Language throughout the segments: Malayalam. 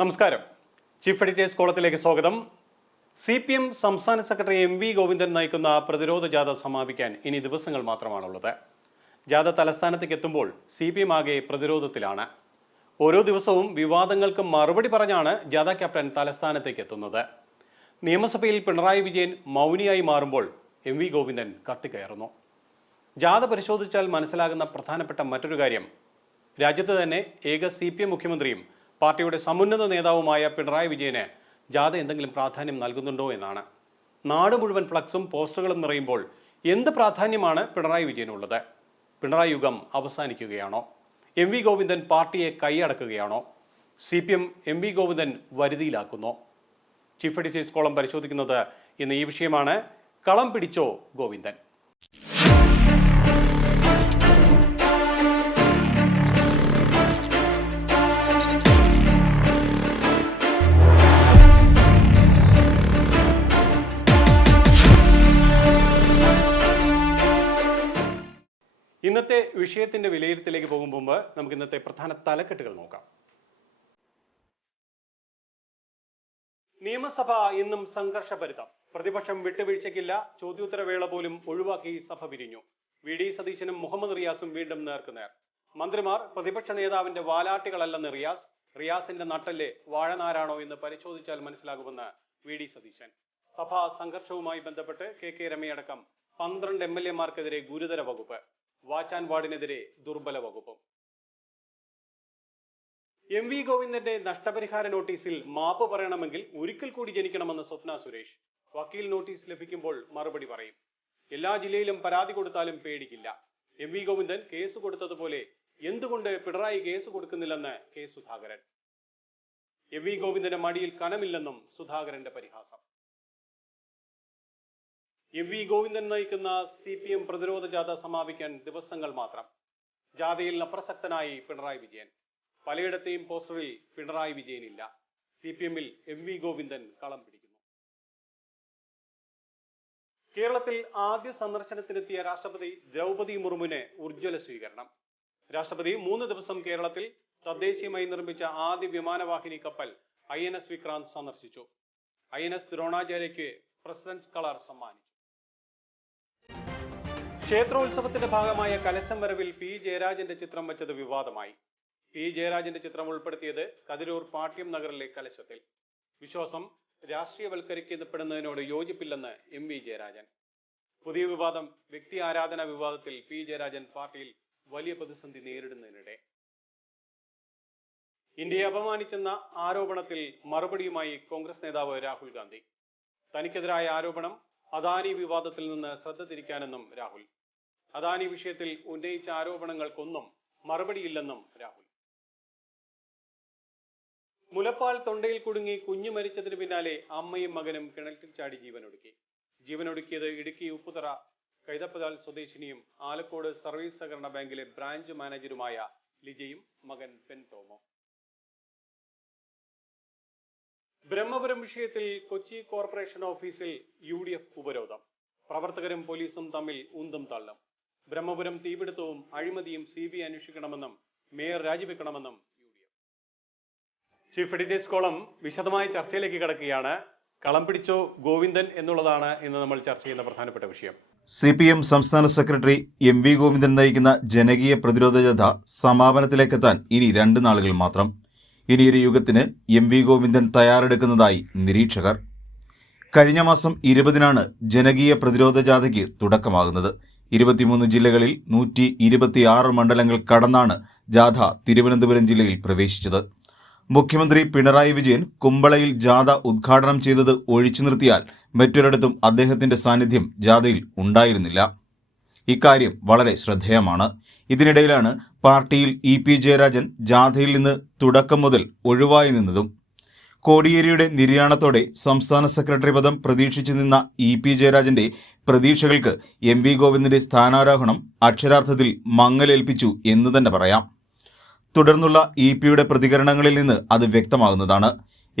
നമസ്കാരം. ചീഫ് എഡിറ്റേഴ്സ് കോളത്തിലേക്ക് സ്വാഗതം. CPM സംസ്ഥാന സെക്രട്ടറി MV ഗോവിന്ദൻ നയിക്കുന്ന പ്രതിരോധ ജാഥ സമാപിക്കാൻ ഇനി ദിവസങ്ങൾ മാത്രമാണുള്ളത്. ജാഥ തലസ്ഥാനത്തേക്ക് എത്തുമ്പോൾ CPM ആകെ പ്രതിരോധത്തിലാണ്. ഓരോ ദിവസവും വിവാദങ്ങൾക്ക് മറുപടി പറഞ്ഞാണ് ജാഥ ക്യാപ്റ്റൻ തലസ്ഥാനത്തേക്ക് എത്തുന്നത്. നിയമസഭയിൽ പിണറായി വിജയൻ മൗനിയായി മാറുമ്പോൾ MV ഗോവിന്ദൻ കത്തിക്കയറുന്നു. ജാഥ പരിശോധിച്ചാൽ മനസ്സിലാകുന്ന പ്രധാനപ്പെട്ട മറ്റൊരു കാര്യം, രാജ്യത്ത് തന്നെ ഏക CPM മുഖ്യമന്ത്രിയും പാർട്ടിയുടെ സമുന്നത നേതാവുമായ പിണറായി വിജയന് ജാഥ എന്തെങ്കിലും പ്രാധാന്യം നൽകുന്നുണ്ടോ എന്നാണ്. നാട് മുഴുവൻ ഫ്ലക്സും പോസ്റ്ററുകളും നിറയുമ്പോൾ എന്ത് പ്രാധാന്യമാണ് പിണറായി വിജയനുള്ളത്? പിണറായി യുഗം അവസാനിക്കുകയാണോ? MV ഗോവിന്ദൻ പാർട്ടിയെ കൈയടക്കുകയാണോ? CPM MV ഗോവിന്ദൻ വരുതിയിലാക്കുന്നോ? ചീഫ് എഡിറ്റേഴ്സ് കോളം പരിശോധിക്കുന്നത് ഇന്ന് ഈ വിഷയമാണ്. കളം പിടിച്ചോ ഗോവിന്ദൻ? ഇന്നത്തെ വിഷയത്തിന്റെ വിലയിരുത്തലിലേക്ക് പോകും മുമ്പ് നമുക്ക് ഇന്നത്തെ പ്രധാന തലക്കെട്ടുകൾ നോക്കാം. നിയമസഭ ഇന്നും സംഘർഷഭരിതം. പ്രതിപക്ഷം വിട്ടുവീഴ്ചയ്ക്കില്ല. ചോദ്യോത്തരവേള പോലും ഒഴിവാക്കി സഭ പിരിഞ്ഞു. VD സതീശനും മുഹമ്മദ് റിയാസും വീണ്ടും നേർക്കുനേർ. മന്ത്രിമാർ പ്രതിപക്ഷ നേതാവിന്റെ വാലാട്ടികളല്ലെന്ന് റിയാസിന്റെ നട്ടല് വാഴനാരാണോ എന്ന് പരിശോധിച്ചാൽ മനസ്സിലാകുമെന്ന് VD സതീശൻ. സഭാ സംഘർഷവുമായി ബന്ധപ്പെട്ട് KK രമയടക്കം 12 MLA-മാർക്കെതിരെ ഗുരുതര വകുപ്പ്. വാച്ച് ആൻഡ് വാർഡിനെതിരെ ദുർബല വകുപ്പും. MV ഗോവിന്ദന്റെ നഷ്ടപരിഹാര നോട്ടീസിൽ മാപ്പ് പറയണമെങ്കിൽ ഒരിക്കൽ കൂടി ജനിക്കണമെന്ന് സ്വപ്ന സുരേഷ്. വക്കീൽ നോട്ടീസ് ലഭിക്കുമ്പോൾ മറുപടി പറയും. എല്ലാ ജില്ലയിലും പരാതി കൊടുത്താലും പേടിക്കില്ല. MV ഗോവിന്ദൻ കേസ് കൊടുത്തതുപോലെ എന്തുകൊണ്ട് പിണറായി കേസ് കൊടുക്കുന്നില്ലെന്ന് K സുധാകരൻ. MV ഗോവിന്ദന്റെ മടിയിൽ കനമില്ലെന്നും സുധാകരന്റെ പരിഹാസം. MV ഗോവിന്ദൻ നയിക്കുന്ന CPM പ്രതിരോധ ജാഥ സമാപിക്കാൻ ദിവസങ്ങൾ മാത്രം. ജാഥയിൽ അപ്രസക്തനായി പിണറായി വിജയൻ. പലയിടത്തെയും പോസ്റ്ററിൽ പിണറായി വിജയനില്ല. CPM-ൽ MV ഗോവിന്ദൻ കളം പിടിക്കുന്നു. കേരളത്തിൽ ആദ്യ സന്ദർശനത്തിനെത്തിയ രാഷ്ട്രപതി ദ്രൗപദി മുർമുവിന് ഉജ്ജ്വല സ്വീകരണം. രാഷ്ട്രപതി 3 ദിവസം കേരളത്തിൽ തദ്ദേശീയമായി നിർമ്മിച്ച ആദ്യ വിമാനവാഹിനി കപ്പൽ INS വിക്രാന്ത് സന്ദർശിച്ചു. INS ദ്രോണാചാര്യയ്ക്ക് പ്രസിഡന്റ്സ് കളർ സമ്മാനിച്ചു. ക്ഷേത്രോത്സവത്തിന്റെ ഭാഗമായ കലശം വരവിൽ P ജയരാജന്റെ ചിത്രം വെച്ചത് വിവാദമായി. P ജയരാജന്റെ ചിത്രം ഉൾപ്പെടുത്തിയത് കതിരൂർ പാട്യം നഗറിലെ കലശത്തിൽ. വിശ്വാസം രാഷ്ട്രീയവൽക്കരിക്കപ്പെടുന്നതിനോട് യോജിപ്പില്ലെന്ന് MV ജയരാജൻ. പുതിയ വിവാദം വ്യക്തി ആരാധന വിവാദത്തിൽ P ജയരാജൻ പാർട്ടിയിൽ വലിയ പ്രതിസന്ധി നേരിടുന്നതിനിടെ ഇന്ത്യയെ അപമാനിച്ചെന്ന ആരോപണത്തിൽ മറുപടിയുമായി കോൺഗ്രസ് നേതാവ് രാഹുൽ ഗാന്ധി. തനിക്കെതിരായ ആരോപണം അദാനി വിവാദത്തിൽ നിന്ന് ശ്രദ്ധ തിരിക്കാനെന്നും രാഹുൽ. അദാനി വിഷയത്തിൽ ഉന്നയിച്ച ആരോപണങ്ങൾക്കൊന്നും മറുപടിയില്ലെന്നും രാഹുൽ. മുലപ്പാൽ തൊണ്ടയിൽ കുടുങ്ങി കുഞ്ഞു മരിച്ചതിന് പിന്നാലെ അമ്മയും മകനും കിണറ്റിൽ ചാടി ജീവനൊടുക്കിയത് ഇടുക്കി ഉപ്പുതറ കൈതപ്പതാൽ സ്വദേശിനിയും ആലക്കോട് സർവീസ് സഹകരണ ബാങ്കിലെ ബ്രാഞ്ച് മാനേജരുമായ ലിജയും മകൻ പെൻ ടോമോ. ബ്രഹ്മപുരം വിഷയത്തിൽ കൊച്ചി കോർപ്പറേഷൻ ഓഫീസിൽ UDF ഉപരോധം. പ്രവർത്തകരും പോലീസും തമ്മിൽ ഉന്തും തള്ളും. ബ്രഹ്മപുരം തീപിടുത്തവും അഴിമതിയും CBI അന്വേഷിക്കണമെന്നും മേയർ രാജിവെക്കണമെന്നും UDF. ചീഫ് എഡിറ്റേഴ്സ് കോളം വിശദമായ ചർച്ചയിലേക്ക് കടക്കുകയാണ്. കളം പിടിച്ചോ ഗോവിന്ദൻ എന്നുള്ളതാണ് ഇന്ന് നമ്മൾ ചർച്ച ചെയ്യുന്ന പ്രധാനപ്പെട്ട വിഷയം. CPM സംസ്ഥാന സെക്രട്ടറി MV ഗോവിന്ദൻ നയിക്കുന്ന ജനകീയ പ്രതിരോധ ജാഥ സമാപനത്തിലേക്കെത്താൻ ഇനി 2 നാളുകൾ മാത്രം. ഇനിയൊരു യുഗത്തിന് MV ഗോവിന്ദൻ തയ്യാറെടുക്കുന്നതായി നിരീക്ഷകർ. കഴിഞ്ഞ മാസം 20-നാണ് ജനകീയ പ്രതിരോധ ജാഥയ്ക്ക് തുടക്കമാകുന്നത്. 23 ജില്ലകളിൽ 126 മണ്ഡലങ്ങൾ കടന്നാണ് ജാഥ തിരുവനന്തപുരം ജില്ലയിൽ പ്രവേശിച്ചത്. മുഖ്യമന്ത്രി പിണറായി വിജയൻ കുമ്പളയിൽ ജാഥ ഉദ്ഘാടനം ചെയ്തത് ഒഴിച്ചു നിർത്തിയാൽ മറ്റൊരിടത്തും അദ്ദേഹത്തിന്റെ സാന്നിധ്യം ജാഥയിൽ ഉണ്ടായിരുന്നില്ല. ഇക്കാര്യം വളരെ ശ്രദ്ധേയമാണ്. ഇതിനിടയിലാണ് പാർട്ടിയിൽ EP ജയരാജൻ ജാഥയിൽ നിന്ന് തുടക്കം മുതൽ ഒഴിവായി നിന്നതും. കോടിയേരിയുടെ നിര്യാണത്തോടെ സംസ്ഥാന സെക്രട്ടറി പദം പ്രതീക്ഷിച്ചു നിന്ന EP ജയരാജന്റെ പ്രതീക്ഷകൾക്ക് MV ഗോവിന്ദന്റെ സ്ഥാനാരോഹണം അക്ഷരാർത്ഥത്തിൽ മങ്ങലേൽപ്പിച്ചു എന്ന് തന്നെ പറയാം. തുടർന്നുള്ള EP പ്രതികരണങ്ങളിൽ നിന്ന് അത് വ്യക്തമാകുന്നതാണ്.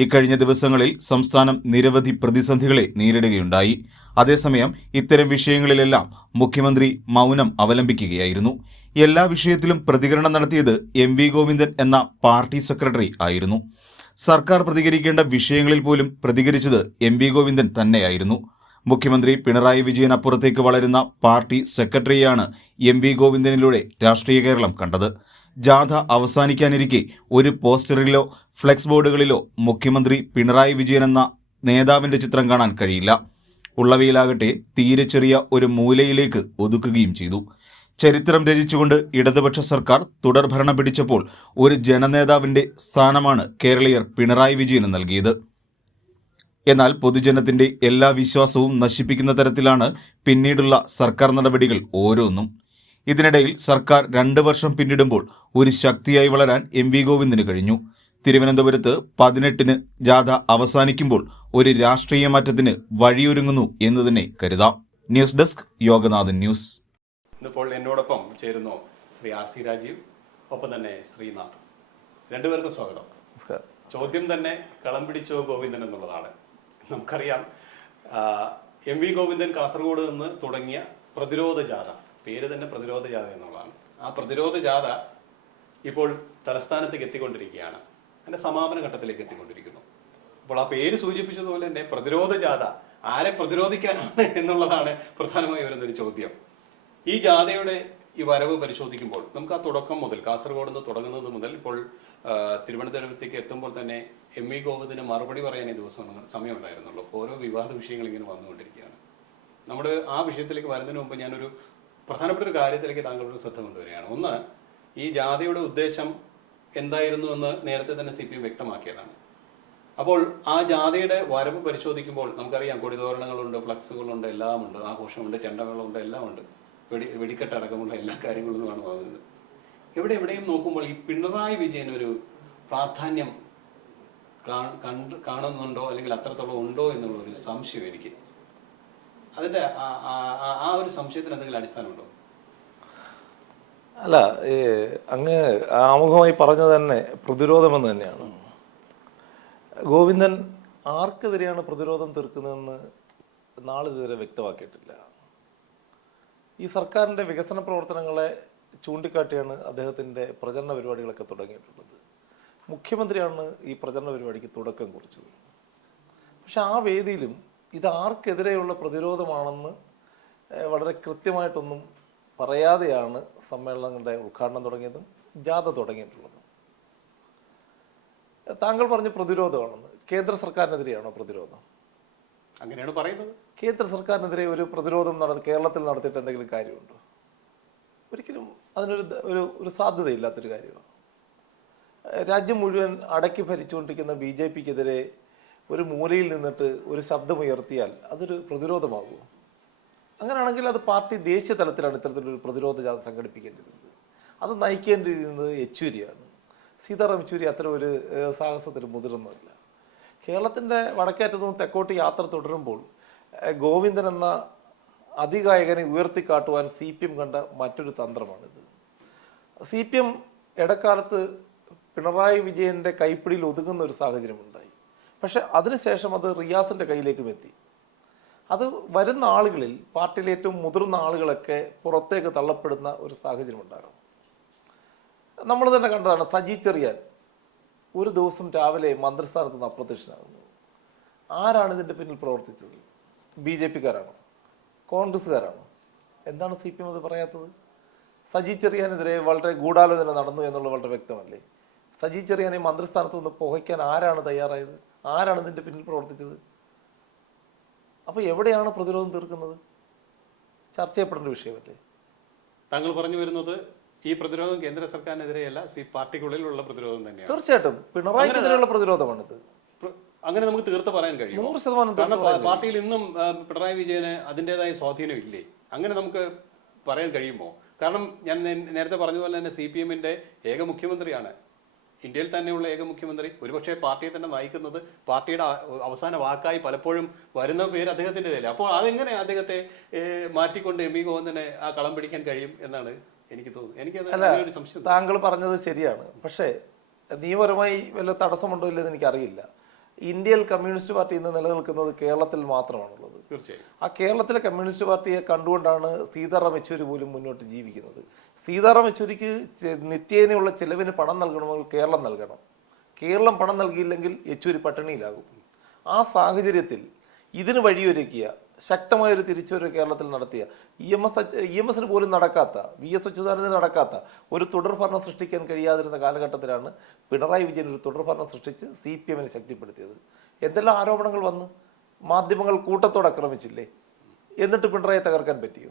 ഇക്കഴിഞ്ഞ ദിവസങ്ങളിൽ സംസ്ഥാനം നിരവധി പ്രതിസന്ധികളെ നേരിടുകയുണ്ടായി. അതേസമയം ഇത്തരം വിഷയങ്ങളിലെല്ലാം മുഖ്യമന്ത്രി മൗനം അവലംബിക്കുകയായിരുന്നു. എല്ലാ വിഷയത്തിലും പ്രതികരണം നടത്തിയത് MV ഗോവിന്ദൻ എന്ന പാർട്ടി സെക്രട്ടറി ആയിരുന്നു. സർക്കാർ പ്രതികരിക്കേണ്ട വിഷയങ്ങളിൽ പോലും പ്രതികരിച്ചത് MV ഗോവിന്ദൻ തന്നെയായിരുന്നു. മുഖ്യമന്ത്രി പിണറായി വിജയൻ അപ്പുറത്തേക്ക് വളരുന്ന പാർട്ടി സെക്രട്ടറിയെയാണ് MV ഗോവിന്ദനിലൂടെ രാഷ്ട്രീയ കേരളം കണ്ടത്. ജാഥ അവസാനിക്കാനിരിക്കെ ഒരു പോസ്റ്ററിലോ ഫ്ലെക്സ് ബോർഡുകളിലോ മുഖ്യമന്ത്രി പിണറായി വിജയൻ എന്ന നേതാവിൻ്റെ ചിത്രം കാണാൻ കഴിയില്ല. ഉള്ളവയിലാകട്ടെ തീരെ ചെറിയ ഒരു മൂലയിലേക്ക് ഒതുക്കുകയും ചെയ്തു. ചരിത്രം രചിച്ചുകൊണ്ട് ഇടതുപക്ഷ സർക്കാർ തുടർഭരണം പിടിച്ചപ്പോൾ ഒരു ജനനേതാവിൻ്റെ സ്ഥാനമാണ് കേരളീയർ പിണറായി വിജയന് നൽകിയത്. എന്നാൽ പൊതുജനത്തിൻ്റെ എല്ലാ വിശ്വാസവും നശിപ്പിക്കുന്ന തരത്തിലാണ് പിന്നീടുള്ള സർക്കാർ നടപടികൾ ഓരോന്നും. ഇതിനിടയിൽ സർക്കാർ 2 വർഷം പിന്നിടുമ്പോൾ ഒരു ശക്തിയായി വളരാൻ MV ഗോവിന്ദന് കഴിഞ്ഞു. തിരുവനന്തപുരത്ത് 18-ന് ജാഥ അവസാനിക്കുമ്പോൾ ഒരു രാഷ്ട്രീയ മാറ്റത്തിന് വഴിയൊരുങ്ങുന്നു എന്ന് തന്നെ കരുതാം. News desk Yoganathan news. ഇന്നിപ്പോൾ എന്നോടൊപ്പം ചേരുന്നു ശ്രീ RC രാജീവ്, ഒപ്പം തന്നെ ശ്രീനാഥ്. രണ്ടുപേർക്കും സ്വാഗതം. ചോദ്യം തന്നെ കളം പിടിച്ചോ ഗോവിന്ദൻ എന്നുള്ളതാണ്. നമുക്കറിയാം, MV ഗോവിന്ദൻ കാസർഗോഡ് നിന്ന് തുടങ്ങിയ പ്രതിരോധ ജാഥ, പേര് തന്നെ പ്രതിരോധ ജാഥ എന്നുള്ളതാണ്. ആ പ്രതിരോധ ജാഥ ഇപ്പോൾ തലസ്ഥാനത്തേക്ക് എത്തിക്കൊണ്ടിരിക്കുകയാണ്, അതിൻ്റെ സമാപന ഘട്ടത്തിലേക്ക് എത്തിക്കൊണ്ടിരിക്കുന്നു. അപ്പോൾ ആ പേര് സൂചിപ്പിച്ചതുപോലെ തന്നെ പ്രതിരോധ ജാഥ ആരെ പ്രതിരോധിക്കാനാണ് എന്നുള്ളതാണ് പ്രധാനമായി വരുന്നൊരു ചോദ്യം. ഈ ജാഥയുടെ ഈ വരവ് പരിശോധിക്കുമ്പോൾ നമുക്ക് ആ തുടക്കം മുതൽ, കാസർഗോഡ് നിന്ന് തുടങ്ങുന്നത് മുതൽ ഇപ്പോൾ തിരുവനന്തപുരത്തേക്ക് എത്തുമ്പോൾ തന്നെ MV ഗോവിന്ദന് മറുപടി പറയാൻ ഈ ദിവസം സമയമുണ്ടായിരുന്നുള്ളൂ. ഓരോ വിവാദ വിഷയങ്ങൾ ഇങ്ങനെ വന്നുകൊണ്ടിരിക്കുകയാണ്. നമ്മുടെ ആ വിഷയത്തിലേക്ക് വരുന്നതിന് മുമ്പ് ഞാനൊരു പ്രധാനപ്പെട്ട ഒരു കാര്യത്തിലേക്ക് താങ്കളുടെ ശ്രദ്ധ കൊണ്ടുവരികയാണ്. ഒന്ന്, ഈ ജാഥയുടെ ഉദ്ദേശം എന്തായിരുന്നു എന്ന് നേരത്തെ തന്നെ CPM വ്യക്തമാക്കിയതാണ്. അപ്പോൾ ആ ജാഥയുടെ വരവ് പരിശോധിക്കുമ്പോൾ നമുക്കറിയാം, കൊടിതോരണങ്ങളുണ്ട്, ഫ്ലക്സുകളുണ്ട്, എല്ലാം ഉണ്ട്, ആഘോഷമുണ്ട്, ചെണ്ടകളുണ്ട്, എല്ലാം ഉണ്ട്, വെടിക്കെട്ടടക്കമുള്ള എല്ലാ കാര്യങ്ങളുമാണ് പോകുന്നത്. എവിടെയും നോക്കുമ്പോൾ ഈ പിണറായി വിജയൻ ഒരു പ്രാധാന്യം കാണുന്നുണ്ടോ, അല്ലെങ്കിൽ അത്രത്തോളം ഉണ്ടോ എന്നുള്ള ഒരു സംശയം എനിക്ക്. അതിൻ്റെ ആ ഒരു സംശയത്തിന് എന്തെങ്കിലും അടിസ്ഥാനമുണ്ടോ? അല്ല, അങ്ങ് ആമുഖമായി പറഞ്ഞത് തന്നെ പ്രതിരോധമെന്ന് തന്നെയാണ്. ഗോവിന്ദൻ ആർക്കെതിരെയാണ് പ്രതിരോധം തീർക്കുന്നതെന്ന് നാളിതുവരെ വ്യക്തമാക്കിയിട്ടില്ല. ഈ സർക്കാരിൻ്റെ വികസന പ്രവർത്തനങ്ങളെ ചൂണ്ടിക്കാട്ടിയാണ് അദ്ദേഹത്തിൻ്റെ പ്രചരണ പരിപാടികളൊക്കെ തുടങ്ങിയിട്ടുള്ളത്. മുഖ്യമന്ത്രിയാണ് ഈ പ്രചരണ പരിപാടിക്ക് തുടക്കം കുറിച്ചത്. പക്ഷെ ആ വേദിയിലും ഇത് ആർക്കെതിരെയുള്ള പ്രതിരോധമാണെന്ന് വളരെ കൃത്യമായിട്ടൊന്നും പറയാതെയാണ് സമ്മേളനങ്ങളുടെ ഉദ്ഘാടനം തുടങ്ങിയതും ജാഥ തുടങ്ങിയിട്ടുള്ളതും. താങ്കൾ പറഞ്ഞ പ്രതിരോധമാണെന്ന്. കേന്ദ്ര സർക്കാരിനെതിരെയാണോ പ്രതിരോധം? അങ്ങനെയാണ് പറയുന്നത്. കേന്ദ്ര സർക്കാരിനെതിരെ ഒരു പ്രതിരോധം കേരളത്തിൽ നടത്തിയിട്ട് എന്തെങ്കിലും കാര്യമുണ്ടോ? ഒരിക്കലും അതിനൊരു സാധ്യതയില്ലാത്തൊരു കാര്യമാണ്. രാജ്യം മുഴുവൻ അടക്കി ഭരിച്ചുകൊണ്ടിരിക്കുന്ന BJPക്കെതിരെ ഒരു മൂലയിൽ നിന്നിട്ട് ഒരു ശബ്ദമുയർത്തിയാൽ അതൊരു പ്രതിരോധമാകുമോ? അങ്ങനെയാണെങ്കിൽ അത് പാർട്ടി ദേശീയ തലത്തിലാണ് ഇത്തരത്തിലൊരു പ്രതിരോധ ജാഥ സംഘടിപ്പിക്കേണ്ടിയിരുന്നത്. അത് നയിക്കേണ്ടിയിരുന്നത് യെച്ചൂരിയാണ്. സീതാറാം യെച്ചൂരി അത്തരം ഒരു സാഹസത്തിന് മുതിർന്നതല്ല. കേരളത്തിൻ്റെ വടക്കേറ്റത്തു നിന്ന് തെക്കോട്ട് യാത്ര തുടരുമ്പോൾ ഗോവിന്ദൻ എന്ന അതികായകനെ ഉയർത്തിക്കാട്ടുവാൻ CPM കണ്ട മറ്റൊരു തന്ത്രമാണിത്. CPM ഇടക്കാലത്ത് പിണറായി വിജയൻ്റെ കൈപ്പിടിയിൽ ഒതുങ്ങുന്ന ഒരു സാഹചര്യമുണ്ടായി. പക്ഷെ അതിനുശേഷം അത് റിയാസിൻ്റെ കയ്യിലേക്കും എത്തി. അത് വരുന്ന ആളുകളിൽ, പാർട്ടിയിലെ ഏറ്റവും മുതിർന്ന ആളുകളൊക്കെ പുറത്തേക്ക് തള്ളപ്പെടുന്ന ഒരു സാഹചര്യം ഉണ്ടാകും. നമ്മൾ തന്നെ കണ്ടതാണ്. സജി ചെറിയാൻ ഒരു ദിവസം രാവിലെ മന്ത്രിസ്ഥാനത്ത് നിന്ന് അപ്രത്യക്ഷനാകുന്നു. ആരാണ് ഇതിൻ്റെ പിന്നിൽ പ്രവർത്തിച്ചത്? BJPക്കാരാണോ? കോൺഗ്രസ്സുകാരാണോ? എന്താണ് CPM അത് പറയാത്തത്? സജി ചെറിയാനെതിരെ വളരെ ഗൂഢാലോചന നടന്നു എന്നുള്ള വളരെ വ്യക്തമല്ലേ? സജി ചെറിയാനെ മന്ത്രിസ്ഥാനത്ത് നിന്ന് പുകയ്ക്കാൻ ആരാണ് തയ്യാറായത്? ആരാണ് ഇതിൻ്റെ പിന്നിൽ പ്രവർത്തിച്ചത്? അപ്പോൾ എവിടെയാണ് പ്രതിരോധം തീർക്കുന്നത്? ചർച്ച ചെയ്യപ്പെടേണ്ട വിഷയമല്ലേ? താങ്കൾ പറഞ്ഞു വരുന്നത് ഈ പ്രതിരോധം കേന്ദ്ര സർക്കാരിനെതിരെയല്ല, പാർട്ടിക്കുള്ളിലുള്ള പ്രതിരോധം തന്നെയാണ്. തീർച്ചയായിട്ടും പിണറായിക്കെതിരെയുള്ള പ്രതിരോധമാണ്. അങ്ങനെ നമുക്ക് തീർത്ത് പറയാൻ കഴിയും. 100% കാരണം പാർട്ടിയിൽ ഇന്നും പിണറായി വിജയന് അതിൻ്റെതായ സ്വാധീനം ഇല്ലേ? അങ്ങനെ നമുക്ക് പറയാൻ കഴിയുമോ? കാരണം ഞാൻ നേരത്തെ പറഞ്ഞതുപോലെ തന്നെ CPMന്റെ ഏക മുഖ്യമന്ത്രിയാണ്, ഇന്ത്യയിൽ തന്നെയുള്ള ഏക മുഖ്യമന്ത്രി. ഒരുപക്ഷെ പാർട്ടിയെ തന്നെ നയിക്കുന്നത്, പാർട്ടിയുടെ അവസാന വാക്കായി പലപ്പോഴും വരുന്ന പേര് അദ്ദേഹത്തിൻ്റെ ഇതല്ലേ. അപ്പോൾ അതെങ്ങനെ അദ്ദേഹത്തെ മാറ്റിക്കൊണ്ട് MV ഗോവിന്ദനെ ആ കളം പിടിക്കാൻ കഴിയും എന്നാണ് എനിക്ക് തോന്നുന്നത്. എനിക്കത് സംശയം. താങ്കൾ പറഞ്ഞത് ശരിയാണ്. പക്ഷേ നിയമപരമായി വല്ല തടസ്സമുണ്ടോ ഇല്ലെന്ന് എനിക്കറിയില്ല. ഇന്ത്യയിൽ കമ്മ്യൂണിസ്റ്റ് പാർട്ടി ഇന്ന് നിലനിൽക്കുന്നത് കേരളത്തിൽ മാത്രമാണുള്ളത്. തീർച്ചയായും ആ കേരളത്തിലെ കമ്മ്യൂണിസ്റ്റ് പാർട്ടിയെ കണ്ടുകൊണ്ടാണ് സീതാറാം യെച്ചൂരി പോലും മുന്നോട്ട് ജീവിക്കുന്നത്. സീതാറാം യെച്ചൂരിക്ക് നിത്യേനയുള്ള ചെലവിന് പണം നൽകണമെങ്കിൽ കേരളം നൽകണം. കേരളം പണം നൽകിയില്ലെങ്കിൽ യെച്ചൂരി പട്ടിണിയിലാകും. ആ സാഹചര്യത്തിൽ ഇതിന് വഴിയൊരുക്കിയ ശക്തമായൊരു തിരിച്ചുവരവ് കേരളത്തിൽ നടത്തിയ EMS പോലും നടക്കാത്ത, VS അച്യുതാനന്ദന് നടക്കാത്ത ഒരു തുടർഭരണം സൃഷ്ടിക്കാൻ കഴിയാതിരുന്ന കാലഘട്ടത്തിലാണ് പിണറായി വിജയൻ ഒരു തുടർഭരണം സൃഷ്ടിച്ച് CPM ശക്തിപ്പെടുത്തിയത്. എന്തെല്ലാം ആരോപണങ്ങൾ വന്ന് മാധ്യമങ്ങൾ കൂട്ടത്തോടെ ആക്രമിച്ചില്ലേ? എന്നിട്ട് പിണറായി തകർക്കാൻ പറ്റിയോ?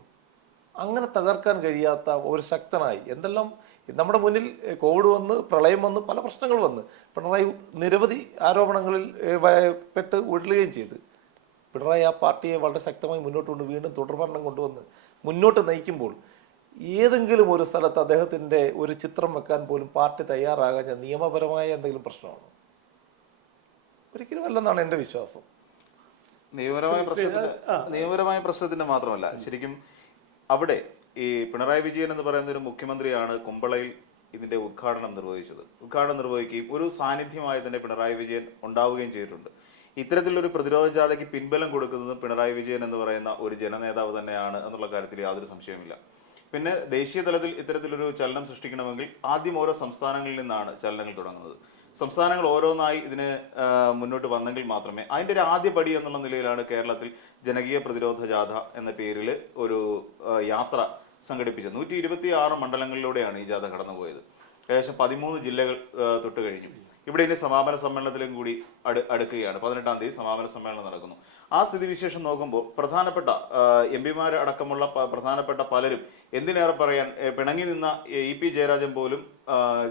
അങ്ങനെ തകർക്കാൻ കഴിയാത്ത ഒരു ശക്തനായി എന്തെല്ലാം നമ്മുടെ മുന്നിൽ കോവിഡ് വന്ന്, പ്രളയം വന്ന്, പല പ്രശ്നങ്ങൾ വന്ന് പിണറായി നിരവധി ആരോപണങ്ങളിൽ പെട്ട് ഉരുളുകയും ചെയ്ത് പിണറായി ആ പാർട്ടിയെ വളരെ ശക്തമായി മുന്നോട്ട് കൊണ്ട് വീണ്ടും തുടർഭരണം കൊണ്ടുവന്ന് മുന്നോട്ട് നയിക്കുമ്പോൾ ഏതെങ്കിലും ഒരു സ്ഥലത്ത് അദ്ദേഹത്തിൻ്റെ ഒരു ചിത്രം വെക്കാൻ പോലും പാർട്ടി തയ്യാറാകാൻ നിയമപരമായ എന്തെങ്കിലും പ്രശ്നമാണോ? ഒരിക്കലും അല്ലെന്നാണ് എൻ്റെ വിശ്വാസം. നിയമപരമായ പ്രശ്നത്തിന്റെ മാത്രമല്ല, ശരിക്കും അവിടെ ഈ പിണറായി വിജയൻ എന്ന് പറയുന്ന ഒരു മുഖ്യമന്ത്രിയാണ് കുമ്പളയിൽ ഇതിന്റെ ഉദ്ഘാടനം നിർവഹിച്ചത്. ഉദ്ഘാടനം നിർവഹിക്കുകയും ഒരു സാന്നിധ്യമായി തന്നെ പിണറായി വിജയൻ ഉണ്ടാവുകയും ചെയ്തിട്ടുണ്ട്. ഇത്തരത്തിലൊരു പ്രതിരോധ ജാഥയ്ക്ക് പിൻബലം കൊടുക്കുന്നത് പിണറായി വിജയൻ എന്ന് പറയുന്ന ഒരു ജനനേതാവ് തന്നെയാണ് എന്നുള്ള കാര്യത്തിൽ യാതൊരു സംശയവുമില്ല. പിന്നെ ദേശീയ തലത്തിൽ ഇത്തരത്തിലൊരു ചലനം സൃഷ്ടിക്കണമെങ്കിൽ ആദ്യം ഓരോ സംസ്ഥാനങ്ങളിൽ നിന്നാണ് ചലനങ്ങൾ തുടങ്ങുന്നത്. സംസ്ഥാനങ്ങൾ ഓരോന്നായി ഇതിന് മുന്നോട്ട് വന്നെങ്കിൽ മാത്രമേ അതിൻ്റെ ഒരു ആദ്യ പടി എന്നുള്ള നിലയിലാണ് കേരളത്തിൽ ജനകീയ പ്രതിരോധ ജാഥ എന്ന പേരിൽ ഒരു യാത്ര സംഘടിപ്പിച്ചത്. 126 മണ്ഡലങ്ങളിലൂടെയാണ് ഈ ജാഥ കടന്നുപോയത്. ഏകദേശം 13 ജില്ലകൾ തൊട്ട് കഴിഞ്ഞു. ഇവിടെ ഇനി സമാപന സമ്മേളനത്തിലും കൂടി അടുക്കുകയാണ്. 18-ാം തീയതി സമാപന സമ്മേളനം നടക്കുന്നു. ആ സ്ഥിതിവിശേഷം നോക്കുമ്പോൾ പ്രധാനപ്പെട്ട MP-മാർ അടക്കമുള്ള പ്രധാനപ്പെട്ട പലരും, എന്തിനേറെ പറയാൻ പിണങ്ങി നിന്ന EP ജയരാജൻ പോലും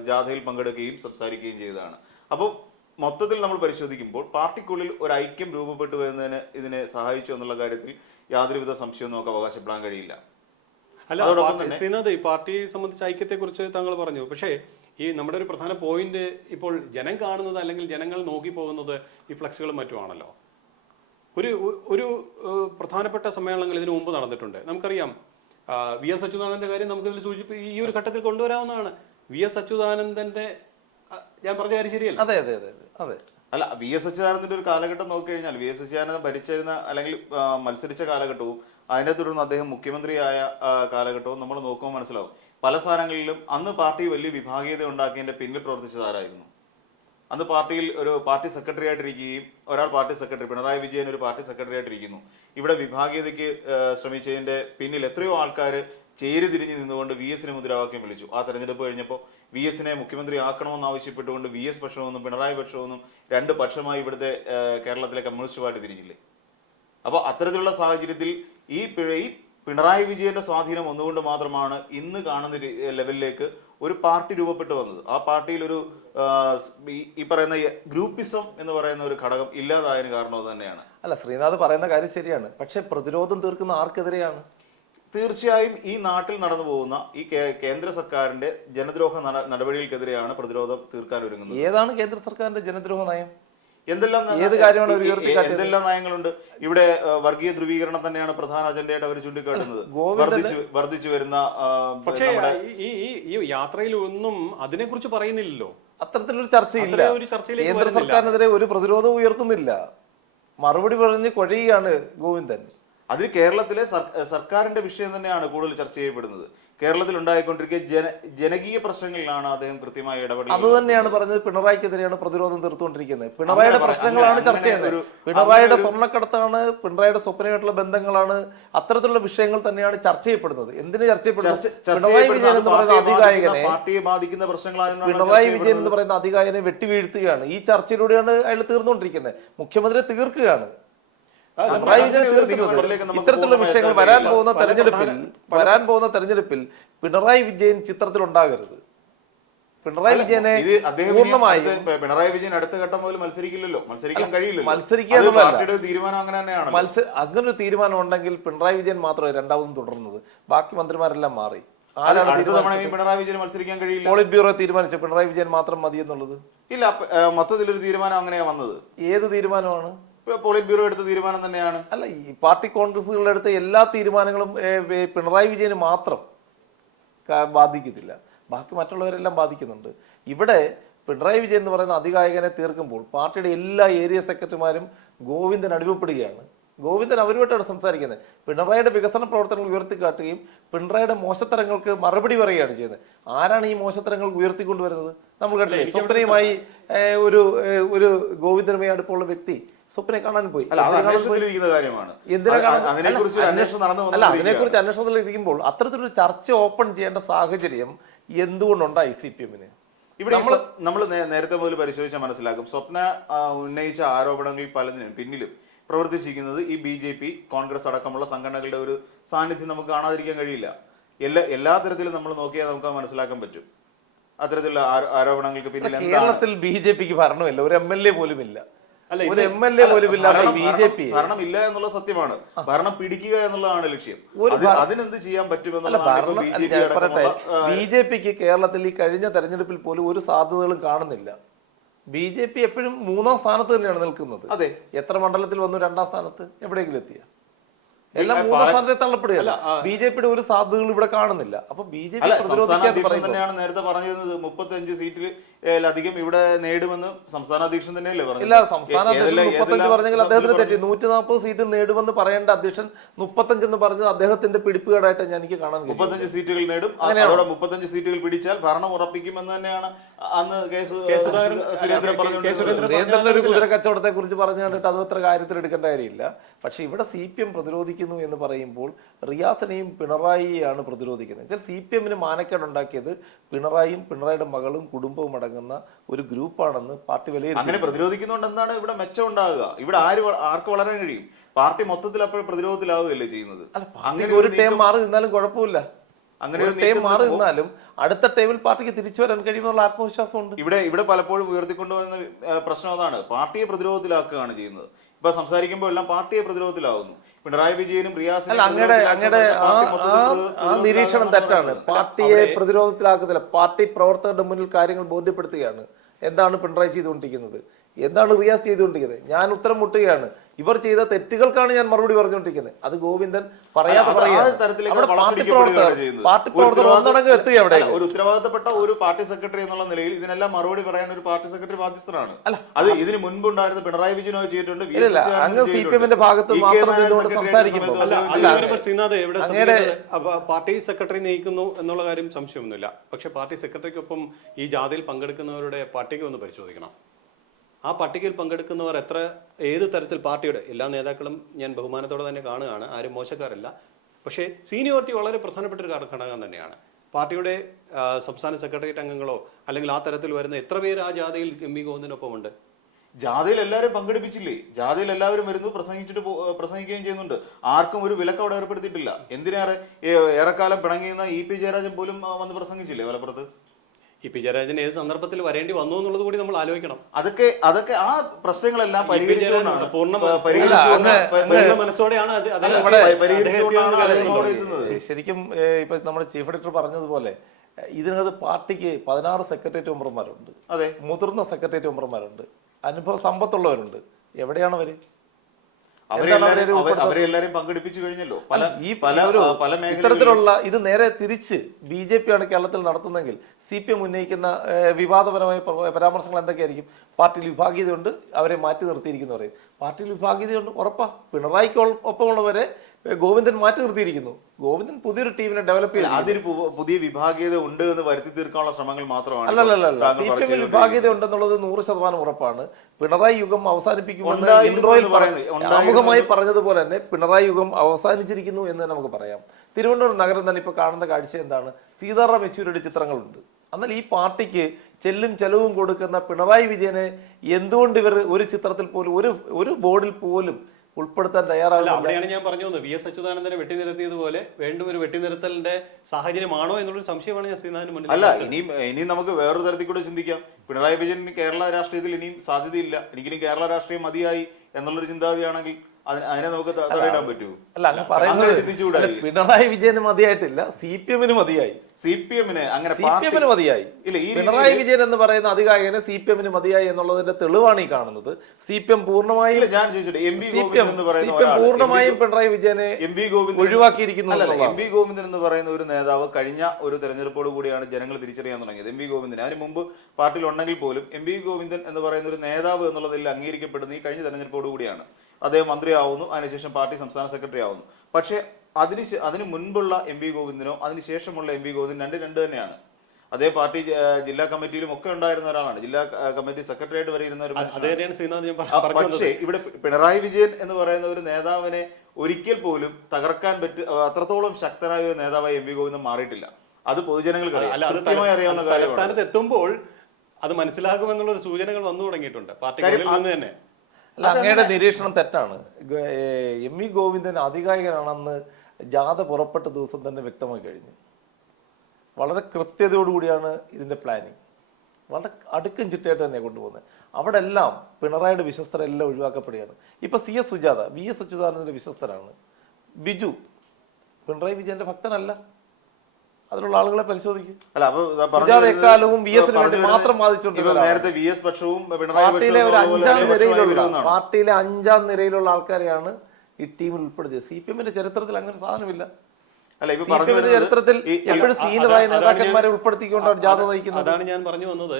ജാഥയിൽ പങ്കെടുക്കുകയും സംസാരിക്കുകയും ചെയ്തതാണ്. അപ്പോൾ മൊത്തത്തിൽ നമ്മൾ പരിശോധിക്കുമ്പോൾ പാർട്ടിക്കുള്ളിൽ ഒരു ഐക്യം രൂപപ്പെട്ടു വരുന്നതിന് ഇതിനെ സഹായിച്ചു എന്നുള്ള കാര്യത്തിൽ യാതൊരുവിധ സംശയവും നമുക്ക് അവകാശപ്പെടാൻ കഴിയില്ല. അല്ല, ശ്രീനാഥ്, ഈ പാർട്ടിയെ സംബന്ധിച്ച ഐക്യത്തെക്കുറിച്ച് താങ്കൾ പറഞ്ഞു. പക്ഷേ ഈ നമ്മുടെ ഒരു പ്രധാന പോയിന്റ് ഇപ്പോൾ ജനം കാണുന്നത് അല്ലെങ്കിൽ ജനങ്ങൾ നോക്കി പോകുന്നത് ഈ ഫ്ലക്സുകളും മറ്റുമാണല്ലോ. ഒരു പ്രധാനപ്പെട്ട സമ്മേളനങ്ങൾ ഇതിനു മുമ്പ് നടന്നിട്ടുണ്ട്. നമുക്കറിയാം, VS അച്യുതാനന്ദന്റെ കാര്യം നമുക്കിതിൽ ഈ ഒരു ഘട്ടത്തിൽ കൊണ്ടുവരാവുന്നതാണ്. VS അച്യുതാനന്ദന്റെ ഞാൻ പറഞ്ഞ കാര്യം ശരിയല്ല? അതെ അതെ അതെ അതെ. അല്ല, VS അച്യുതാനന്ദന്റെ ഒരു കാലഘട്ടം നോക്കിക്കഴിഞ്ഞാൽ VS അച്യുതാനന്ദൻ ഭരിച്ചിരുന്ന അല്ലെങ്കിൽ മത്സരിച്ച കാലഘട്ടവും അതിനെ തുടർന്ന് അദ്ദേഹം മുഖ്യമന്ത്രിയായ കാലഘട്ടവും നമ്മൾ നോക്കുമ്പോൾ മനസ്സിലാവും. പല സ്ഥാനങ്ങളിലും അന്ന് പാർട്ടി വലിയ വിഭാഗീയത ഉണ്ടാക്കിയതിന്റെ പിന്നിൽ പ്രവർത്തിച്ചതാരായിരുന്നു? അന്ന് പാർട്ടിയിൽ ഒരു പാർട്ടി സെക്രട്ടറി ആയിട്ടിരിക്കുകയും ഒരാൾ പാർട്ടി സെക്രട്ടറി, പിണറായി വിജയൻ ഒരു പാർട്ടി സെക്രട്ടറി ആയിട്ടിരിക്കുന്നു. ഇവിടെ വിഭാഗീയതയ്ക്ക് ശ്രമിച്ചതിന്റെ പിന്നിൽ എത്രയോ ആൾക്കാർ ചേരിതിരിഞ്ഞ് നിന്നുകൊണ്ട് VS മുദ്രാവാക്യം വിളിച്ചു. ആ തെരഞ്ഞെടുപ്പ് കഴിഞ്ഞപ്പോൾ VS മുഖ്യമന്ത്രി ആക്കണമെന്ന് ആവശ്യപ്പെട്ടുകൊണ്ട് VS പക്ഷമെന്നും പിണറായി പക്ഷമെന്നും രണ്ട് പക്ഷമായി ഇവിടുത്തെ കേരളത്തിലെ കമ്മ്യൂണിസ്റ്റ് പാർട്ടി തിരിഞ്ഞില്ലേ? അപ്പോൾ അത്തരത്തിലുള്ള സാഹചര്യത്തിൽ ഈ പിണറായി വിജയന്റെ സ്വാധീനം ഒന്നുകൊണ്ട് മാത്രമാണ് ഇന്ന് കാണുന്ന ലെവലിലേക്ക് ഒരു പാർട്ടി രൂപപ്പെട്ടു വന്നത്. ആ പാർട്ടിയിൽ ഒരു ഈ പറയുന്ന ഗ്രൂപ്പിസം എന്ന് പറയുന്ന ഒരു ഘടകം ഇല്ലാതായതിന് കാരണം അത് തന്നെയാണ്. അല്ല, ശ്രീനാഥ് പറയുന്ന കാര്യം ശരിയാണ്. പക്ഷെ പ്രതിരോധം തീർക്കുന്ന ആർക്കെതിരെയാണ്? തീർച്ചയായും ഈ നാട്ടിൽ നടന്നു പോകുന്ന ഈ കേന്ദ്ര സർക്കാരിന്റെ ജനദ്രോഹ നടപടികൾക്കെതിരെയാണ് പ്രതിരോധം തീർക്കാൻ ഒരുങ്ങുന്നത്. ഏതാണ് കേന്ദ്ര സർക്കാരിന്റെ ജനദ്രോഹ നയം? എന്തെല്ലാം നയങ്ങളുണ്ട് ഇവിടെ? വർഗീയ ധ്രുവീകരണം തന്നെയാണ് പ്രധാന അജണ്ടയായിട്ട് അവർ ചൂണ്ടിക്കാട്ടുന്നത്. വർദ്ധിച്ചു വരുന്ന, പക്ഷേ ഈ യാത്രയിൽ ഒന്നും അതിനെക്കുറിച്ച് പറയുന്നില്ലല്ലോ. അത്തരത്തിലൊരു ചർച്ചയില്ല. കേന്ദ്ര സർക്കാരിനെതിരെ ഒരു പ്രതിരോധം ഉയർത്തുന്നില്ല. മറുപടി പറഞ്ഞ് കൊഴയുകയാണ് ഗോവിന്ദൻ. അതിൽ കേരളത്തിലെ സർക്കാരിന്റെ വിഷയം തന്നെയാണ് കൂടുതൽ ചർച്ച ചെയ്യപ്പെടുന്നത്. കേരളത്തിൽ ഉണ്ടായിക്കൊണ്ടിരിക്കുന്ന ജനകീയ പ്രശ്നങ്ങളിലാണ് അദ്ദേഹം കൃത്യമായി ഇടപെടുന്നത്. അത് തന്നെയാണ് പറഞ്ഞത്. പിണറായിക്കെതിരെയാണ് പ്രതിരോധം തീർത്തുകൊണ്ടിരിക്കുന്നത്. പിണറായിയുടെ പ്രശ്നങ്ങളാണ് ചർച്ച ചെയ്യുന്നത്. പിണറായിയുടെ സ്വർണ്ണക്കടത്താണ്, പിണറായിയുടെ സ്വപ്നമായിട്ടുള്ള ബന്ധങ്ങളാണ്, അത്തരത്തിലുള്ള വിഷയങ്ങൾ തന്നെയാണ് ചർച്ച ചെയ്യപ്പെടുന്നത്. എന്തിനു ചർച്ച ചെയ്യപ്പെടുന്നത്? പിണറായി വിജയൻ എന്ന് പറയുന്ന അതികായകനെ, പാർട്ടിയെ ബാധിക്കുന്ന പ്രശ്നങ്ങളാണ് പിണറായി വിജയൻ എന്ന് പറയുന്ന അതികായനെ വെട്ടിവീഴ്ത്തുകയാണ്. ഈ ചർച്ചയിലൂടെയാണ് അയാൾ തീർന്നുകൊണ്ടിരിക്കുന്നത്. മുഖ്യമന്ത്രിയെ തീർക്കുകയാണ്. ഇത്തരത്തിലുള്ള വിഷയങ്ങൾ വരാൻ പോകുന്ന തെരഞ്ഞെടുപ്പിൽ പിണറായി വിജയൻ ചിത്രത്തിൽ ഉണ്ടാകരുത്. പിണറായി വിജയനെ പൂർണ്ണമായും പിണറായി വിജയൻ അടുത്ത ഘട്ടം മുതൽ മത്സരിക്കില്ലല്ലോ, മത്സരിക്കാൻ കഴിയില്ല. അങ്ങനെ ഒരു തീരുമാനം ഉണ്ടെങ്കിൽ പിണറായി വിജയൻ മാത്രമേ രണ്ടാമതും തുടർന്നത്. ബാക്കി മന്ത്രിമാരെല്ലാം മാറി. പിണറായി വിജയൻ മത്സരിക്കാൻ കഴിയില്ല. പോളിറ്റ് ബ്യൂറോ തീരുമാനിച്ചു പിണറായി വിജയൻ മാത്രം മതി എന്നുള്ളത്. ഇല്ല, മൊത്തത്തിലൊരു തീരുമാനം അങ്ങനെയാ വന്നത്. ഏത് തീരുമാനമാണ്? പോളിറ്റ് ബ്യൂറോ എടുത്ത തീരുമാനം തന്നെയാണ്. അല്ല, ഈ പാർട്ടി കോൺഗ്രസുകളുടെ അടുത്ത എല്ലാ തീരുമാനങ്ങളും പിണറായി വിജയന് മാത്രം ബാധിക്കത്തില്ല, ബാക്കി മറ്റുള്ളവരെല്ലാം ബാധിക്കുന്നുണ്ട്. ഇവിടെ പിണറായി വിജയൻ എന്ന് പറയുന്ന അതികായകനെ തീർക്കുമ്പോൾ പാർട്ടിയുടെ എല്ലാ ഏരിയ സെക്രട്ടറിമാരും ഗോവിന്ദൻ അടിമപ്പെടുകയാണ്. ഗോവിന്ദൻ അവരുമായിട്ടാണ് സംസാരിക്കുന്നത്. പിണറായിയുടെ വികസന പ്രവർത്തനങ്ങൾ ഉയർത്തിക്കാട്ടുകയും പിണറായിയുടെ മോശത്തരങ്ങൾക്ക് മറുപടി പറയുകയാണ് ചെയ്യുന്നത്. ആരാണ് ഈ മോശത്തരങ്ങൾ ഉയർത്തിക്കൊണ്ടുവരുന്നത്? നമ്മൾ കണ്ടില്ലേ, സ്വപ്നയുമായി ഒരു ഗോവിന്ദനുമായി അടുപ്പമുള്ള വ്യക്തി സ്വപ്നയെ കാണാൻ പോയി. അതിനെക്കുറിച്ച് അന്വേഷണത്തിലിരിക്കുമ്പോൾ അത്തരത്തിലൊരു ചർച്ച ഓപ്പൺ ചെയ്യേണ്ട സാഹചര്യം എന്തുകൊണ്ടുണ്ടായി CPM-ന്? ഇവിടെ നമ്മൾ നേരത്തെ മുതൽ പരിശോധിച്ചാൽ മനസ്സിലാക്കും, സ്വപ്ന ഉന്നയിച്ച ആരോപണങ്ങളിൽ പലതിനും പിന്നിലും പ്രവർത്തിച്ചിരിക്കുന്നത് ഈ BJP, കോൺഗ്രസ് അടക്കമുള്ള സംഘടനകളുടെ ഒരു സാന്നിധ്യം നമുക്ക് കാണാതിരിക്കാൻ കഴിയില്ല. എല്ലാ തരത്തിലും നമ്മൾ നോക്കിയാൽ നമുക്ക് മനസ്സിലാക്കാൻ പറ്റും അത്തരത്തിലുള്ള ആരോപണങ്ങൾക്ക് പിന്നിൽ. കേരളത്തിൽ BJP-ക്ക് ഭരണമില്ല, ഒരു MLA പോലും ഇല്ല, ഒരു MLA പോലും ഇല്ലാതെ BJP ഭരണം ഇല്ല എന്നുള്ള സത്യമാണ്. ഭരണം പിടിക്കുക എന്നുള്ളതാണ് ലക്ഷ്യം. അതിനെന്ത് ചെയ്യാൻ BJP-ക്ക് കേരളത്തിൽ ഈ കഴിഞ്ഞ തെരഞ്ഞെടുപ്പിൽ പോലും ഒരു സാധ്യതകളും കാണുന്നില്ല. BJP എപ്പോഴും 3-ാം സ്ഥാനത്ത് തന്നെയാണ് നിൽക്കുന്നത്. അതെ, എത്ര മണ്ഡലത്തിൽ വന്നു? 2-ാം സ്ഥാനത്ത്. എവിടെയെങ്കിലും എത്തിയ? എല്ലാം 3-ാം സ്ഥാനത്തെ തള്ളപ്പെടുകയല്ല. BJP-യുടെ ഒരു സാധ്യതകൾ ഇവിടെ കാണുന്നില്ല. അപ്പൊ BJP തന്നെയാണ് നേരത്തെ പറഞ്ഞിരുന്നത് 35 സീറ്റിൽ അധികം ഇവിടെ നേടുമെന്ന് സംസ്ഥാന അധ്യക്ഷൻ തന്നെയല്ലേ പറഞ്ഞു? ഇല്ല, സംസ്ഥാന അധ്യക്ഷൻ 35 പറഞ്ഞെങ്കിൽ അദ്ദേഹത്തിന് തെറ്റി. 140 സീറ്റ് നേടുമെന്ന് പറയേണ്ട അധ്യക്ഷൻ 35 എന്ന് പറഞ്ഞത് അദ്ദേഹത്തിന്റെ പിടിപ്പുകേടായിട്ട് എനിക്ക് കാണാൻ കഴിയും. 35 സീറ്റുകൾ നേടും, അതോടെ 35 സീറ്റുകൾ പിടിച്ചാൽ ഭരണം ഉറപ്പിക്കുമെന്ന് തന്നെയാണ് അന്ന് സുരേന്ദ്രന്റെ ഒരു കുതിര കച്ചവടത്തെ കുറിച്ച് പറഞ്ഞു കണ്ടിട്ട് അത് അത്ര കാര്യത്തിൽ എടുക്കേണ്ട കാര്യമില്ല. പക്ഷെ ഇവിടെ CPM പ്രതിരോധിക്കുന്നു എന്ന് പറയുമ്പോൾ റിയാസിനെയും പിണറായിയെയാണ് പ്രതിരോധിക്കുന്നത്. വെച്ചാൽ CPM-ന് മാനക്കേടുണ്ടാക്കിയത് പിണറായിയും പിണറായിയുടെ മകളും കുടുംബവും അടങ്ങുന്ന ഒരു ഗ്രൂപ്പാണെന്ന് പാർട്ടി വിലയിരുത്തി. അങ്ങനെ പ്രതിരോധിക്കുന്നതുകൊണ്ട് എന്താണ് ഇവിടെ മെച്ചം ഉണ്ടാകുക? ഇവിടെ ആർക്ക് വളരാൻ കഴിയും? പാർട്ടി മൊത്തത്തിൽ അപ്പോൾ പ്രതിരോധത്തിലാവുകയല്ലേ ചെയ്യുന്നത്. അങ്ങനെ ഒരു ടൈം മാറി നിന്നാലും കുഴപ്പമില്ല. അങ്ങനെ ഒരു ടൈം മാറി നിന്നാലും അടുത്ത ടൈമിൽ പാർട്ടിക്ക് തിരിച്ചു വരാൻ കഴിയുമെന്നുള്ള ആത്മവിശ്വാസമുണ്ട്. ഇവിടെ പലപ്പോഴും ഉയർത്തിക്കൊണ്ടുവന്ന പ്രശ്നം അതാണ്, പാർട്ടിയെ പ്രതിരോധത്തിലാക്കുകയാണ് ചെയ്യുന്നത്. ഇപ്പൊ സംസാരിക്കുമ്പോൾ എല്ലാം പാർട്ടിയെ പ്രതിരോധത്തിലാവുന്നു. പിണറായി വിജയനും റിയാസിനും ആ നിരീക്ഷണം തെറ്റാണ്. പാർട്ടിയെ പ്രതിരോധത്തിലാക്കുന്നില്ല, പാർട്ടി പ്രവർത്തകരുടെ മുന്നിൽ കാര്യങ്ങൾ ബോധ്യപ്പെടുത്തുകയാണ്. എന്താണ് പിണറായി ചെയ്തുകൊണ്ടിരിക്കുന്നത്, എന്താണ് റിയാസ് ചെയ്തുകൊണ്ടിരിക്കുന്നത്? ഞാൻ ഉത്തരം മുട്ടുകയാണ്. ഇവർ ചെയ്ത തെറ്റുകൾക്കാണ് ഞാൻ മറുപടി പറഞ്ഞുകൊണ്ടിരിക്കുന്നത്. അത് ഗോവിന്ദൻ പറയാതെ പാർട്ടി പ്രവർത്തകർ ഒന്നടങ്കം എത്തുക. അവിടെ ഒരു ഉത്തരവാദിത്തപ്പെട്ട ഒരു പാർട്ടി സെക്രട്ടറി എന്നുള്ള നിലയിൽ ഇതിനെല്ലാം മറുപടി പറയാൻ ഒരു പാർട്ടി സെക്രട്ടറി ബാധ്യസ്ഥനാണ്. അത് ഇതിന് മുൻപുണ്ടായിരുന്ന പിണറായി വിജയനോ ചെയ്തിട്ടുണ്ട്. അങ്ങ് CPM-ന്റെ ഭാഗത്ത് മാത്രം സംസാരിക്കുമ്പോൾ പാർട്ടി സെക്രട്ടറി നയിക്കുന്നു എന്നുള്ള കാര്യം സംശയമൊന്നുമില്ല. പക്ഷെ പാർട്ടി സെക്രട്ടറിക്കൊപ്പം ഈ ജാഥയിൽ പങ്കെടുക്കുന്നവരുടെ പട്ടിക ഒന്ന് പരിശോധിക്കണം. ആ പട്ടികയിൽ പങ്കെടുക്കുന്നവർ ഏത് തരത്തിൽ പാർട്ടിയുടെ എല്ലാ നേതാക്കളും ഞാൻ ബഹുമാനത്തോടെ തന്നെ കാണുകയാണ്, ആരും മോശക്കാരല്ല. പക്ഷേ സീനിയോറിറ്റി വളരെ പ്രധാനപ്പെട്ട ഒരു ഘടകം തന്നെയാണ്. പാർട്ടിയുടെ സംസ്ഥാന സെക്രട്ടേറിയറ്റ് അംഗങ്ങളോ അല്ലെങ്കിൽ ആ തരത്തിൽ വരുന്ന എത്ര പേര് ആ ജാഥയിൽ MV ഗോവിന്ദനൊപ്പം ഉണ്ട്? ജാഥയിൽ എല്ലാവരും പങ്കെടുപ്പിച്ചില്ലേ? ജാഥയിൽ എല്ലാവരും വരുന്നു, പ്രസംഗിക്കുകയും ചെയ്യുന്നുണ്ട്. ആർക്കും ഒരു വിലക്ക് അവിടെ ഏർപ്പെടുത്തിയിട്ടില്ല. എന്തിനേറെ ഏറെക്കാലം പിണങ്ങിയുന്ന EP ജയരാജൻ പോലും വന്ന് പ്രസംഗിച്ചില്ലേ മലപ്പുറത്ത്? EP ജയരാജൻ ഏത് സന്ദർഭത്തിൽ വരേണ്ടി വന്നു എന്നുള്ളത് കൂടി നമ്മൾ ആലോചിക്കണം. അതൊക്കെ ആ പ്രശ്നങ്ങളെല്ലാം ശരിക്കും ഇപ്പൊ നമ്മുടെ ചീഫ് എഡിറ്റർ പറഞ്ഞതുപോലെ ഇതിനകത്ത് പാർട്ടിക്ക് 16 സെക്രട്ടേറിയറ്റ് മെമ്പർമാരുണ്ട്, മുതിർന്ന സെക്രട്ടേറിയറ്റ് മെമ്പർമാരുണ്ട്, അനുഭവ സമ്പത്തുള്ളവരുണ്ട്. എവിടെയാണ് അവര്? അവരെല്ലാരും പങ്കെടുപ്പിച്ചു കഴിഞ്ഞല്ലോ. ഇത്തരത്തിലുള്ള ഇത് നേരെ തിരിച്ച് BJP ആണ് കേരളത്തിൽ നടത്തുന്നെങ്കിൽ CPM ഉന്നയിക്കുന്ന വിവാദപരമായ പരാമർശങ്ങൾ എന്തൊക്കെയായിരിക്കും? പാർട്ടിയിൽ വിഭാഗീയതയുണ്ട്, അവരെ മാറ്റി നിർത്തിയിരിക്കുന്നു പറയും. പാർട്ടിയിൽ വിഭാഗീയതയുണ്ട്, ഉറപ്പാ. പിണറായിക്ക് ഒപ്പമുള്ളവരെ ഗോവിന്ദൻ മാറ്റി നിർത്തിയിരിക്കുന്നു. ഗോവിന്ദൻ പുതിയൊരു ടീമിനെ ഡെവലപ്പ് ചെയ്തു. അതിന് പുതിയ വിഭാഗീയത ഉണ്ട് എന്ന് വരുത്തി തീർക്കാനുള്ള ശ്രമങ്ങൾ മാത്രമാണ്. അല്ലല്ല, CPM-ൽ വിഭാഗീയത ഉണ്ടെന്നുള്ളത് 100% ഉറപ്പാണ്. പിണറായി യുഗം അവസാനിപ്പിക്കുമെന്ന് ഇൻട്രോയിൽ ആമുഖമായി പറഞ്ഞതുപോലെ തന്നെ പിണറായി യുഗം അവസാനിച്ചിരിക്കുന്നു എന്ന് നമുക്ക് പറയാം. തിരുവനന്തപുരം നഗരം തന്നെ ഇപ്പൊ കാണുന്ന കാഴ്ച എന്താണ്? സീതാറാം യെച്ചൂരിയുടെ ചിത്രങ്ങളുണ്ട്. എന്നാൽ ഈ പാർട്ടിക്ക് ചെല്ലും ചെലവും കൊടുക്കുന്ന പിണറായി വിജയനെ എന്തുകൊണ്ട് ഇവർ ഒരു ചിത്രത്തിൽ പോലും ഒരു ബോർഡിൽ പോലും ഉൾപ്പെടുത്താൻ തയ്യാറാവില്ല? അവിടെയാണ് ഞാൻ പറഞ്ഞു വന്നത്, VS അച്യുതാനന്ദനെ വെട്ടിനിരത്തിയതുപോലെ വീണ്ടും ഒരു വെട്ടിനിരത്തലിന്റെ സാഹചര്യമാണോ എന്നുള്ളൊരു സംശയമാണ് ഞാൻ ശ്രീനാഥിന് മുന്നിൽ. അല്ല, ഇനിയും നമുക്ക് വേറൊരു തരത്തിൽ കൂടെ ചിന്തിക്കാം. പിണറായി വിജയൻ കേരള രാഷ്ട്രീയത്തിൽ ഇനിയും സാധ്യതയില്ല, എനിക്കിനി കേരള രാഷ്ട്രീയം മതിയായി എന്നുള്ളൊരു ചിന്താഗതിയാണെങ്കിൽ അതിനെ നമുക്ക് തടയിടാൻ പറ്റൂ? അല്ല, അങ്ങ് പറയുന്നത് ചിന്തിച്ചുകൂടായി? പിണറായി വിജയന് മതിയായിട്ടില്ല, CPM മതിയായി. CPM അങ്ങനെ CPM മതിയായി. ഇല്ല, പിണറായി വിജയൻ എന്ന് പറയുന്ന അധികായകന് CPM മതിയായി എന്നുള്ളതിന്റെ തെളിവാണ് ഈ കാണുന്നത്. CPM പൂർണ്ണമായും ഞാൻ ചോദിച്ചോട്ടെ, പൂർണ്ണമായും പിണറായി വിജയനെ ഒഴിവാക്കിയിരിക്കുന്നു. എം വി ഗോവിന്ദൻ എന്ന് പറയുന്ന ഒരു നേതാവ് കഴിഞ്ഞ ഒരു തെരഞ്ഞെടുപ്പോട് കൂടിയാണ് ജനങ്ങൾ തിരിച്ചറിയാൻ തുടങ്ങിയത്. എം വി ഗോവിന്ദൻ അതിന് മുമ്പ് പാർട്ടിയിൽ ഉണ്ടെങ്കിൽ പോലും എം വി ഗോവിന്ദൻ എന്ന് പറയുന്ന ഒരു നേതാവ് എന്നുള്ളതിൽ അംഗീകരിക്കപ്പെടുന്ന ഈ കഴിഞ്ഞ തെരഞ്ഞെടുപ്പോട് കൂടിയാണ്. അദ്ദേഹം മന്ത്രിയാവുന്നു, അതിനുശേഷം പാർട്ടി സംസ്ഥാന സെക്രട്ടറി ആവുന്നു. പക്ഷേ അതിന് മുൻപുള്ള എം വി ഗോവിന്ദനോ അതിനുശേഷമുള്ള എം വി ഗോവിന്ദൻ രണ്ട് തന്നെയാണ്. അതേ പാർട്ടി ജില്ലാ കമ്മിറ്റിയിലും ഒക്കെ ഉണ്ടായിരുന്ന ഒരാളാണ്, ജില്ലാ കമ്മിറ്റി സെക്രട്ടറി ആയിട്ട് വരെ ഇരുന്ന ഒരു പക്ഷേ ഇവിടെ പിണറായി വിജയൻ എന്ന് പറയുന്ന ഒരു നേതാവിനെ ഒരിക്കൽ പോലും തകർക്കാൻ അത്രത്തോളം ശക്തനായ ഒരു നേതാവായി എം വി ഗോവിന്ദൻ മാറിയിട്ടില്ല. അത് പൊതുജനങ്ങൾക്ക് അറിയാവുന്ന തലസ്ഥാനത്ത് എത്തുമ്പോൾ അത് മനസ്സിലാകുമെന്നുള്ള ഒരു സൂചനകൾ വന്നു തുടങ്ങിയിട്ടുണ്ട് പാർട്ടികളിൽ നിന്ന് തന്നെ. അല്ല, അങ്ങയുടെ നിരീക്ഷണം തെറ്റാണ്. എം വി ഗോവിന്ദൻ അധികായകനാണെന്ന് ജാഥ പുറപ്പെട്ട ദിവസം തന്നെ വ്യക്തമായി കഴിഞ്ഞു. വളരെ കൃത്യതയോടുകൂടിയാണ് ഇതിന്റെ പ്ലാനിങ്, വളരെ അടുക്കും ചിട്ടയായിട്ട് തന്നെ കൊണ്ടുപോകുന്നത്. അവിടെ എല്ലാം പിണറായിയുടെ വിശ്വസ്തരെല്ലാം ഒഴിവാക്കപ്പെടുകയാണ്. ഇപ്പൊ CS സുജാത, VS അച്യുതാനന്ദന്റെ വിശ്വസ്തരാണ്. ബിജു പിണറായി വിജയന്റെ ഭക്തനല്ല. അതിലുള്ള ആളുകളെ പരിശോധിക്കും. സുജാത എക്കാലവും VS വേണ്ടി മാത്രം പാർട്ടിയിലെ ഒരു പാർട്ടിയിലെ 5ാം നിരയിലുള്ള ആൾക്കാരെയാണ് ഈ ടീമിൽ ഉൾപ്പെടുത്തിയത്. CPM ചരിത്രത്തിൽ അങ്ങനെ സാധനമില്ല. ചരിത്രത്തിൽ എപ്പോഴും സീനിയറായ നേതാക്കന്മാരെ ഉൾപ്പെടുത്തിക്കൊണ്ടാണ് ജാഥ നയിക്കുന്നത്. അതാണ് ഞാൻ പറഞ്ഞു വന്നത്,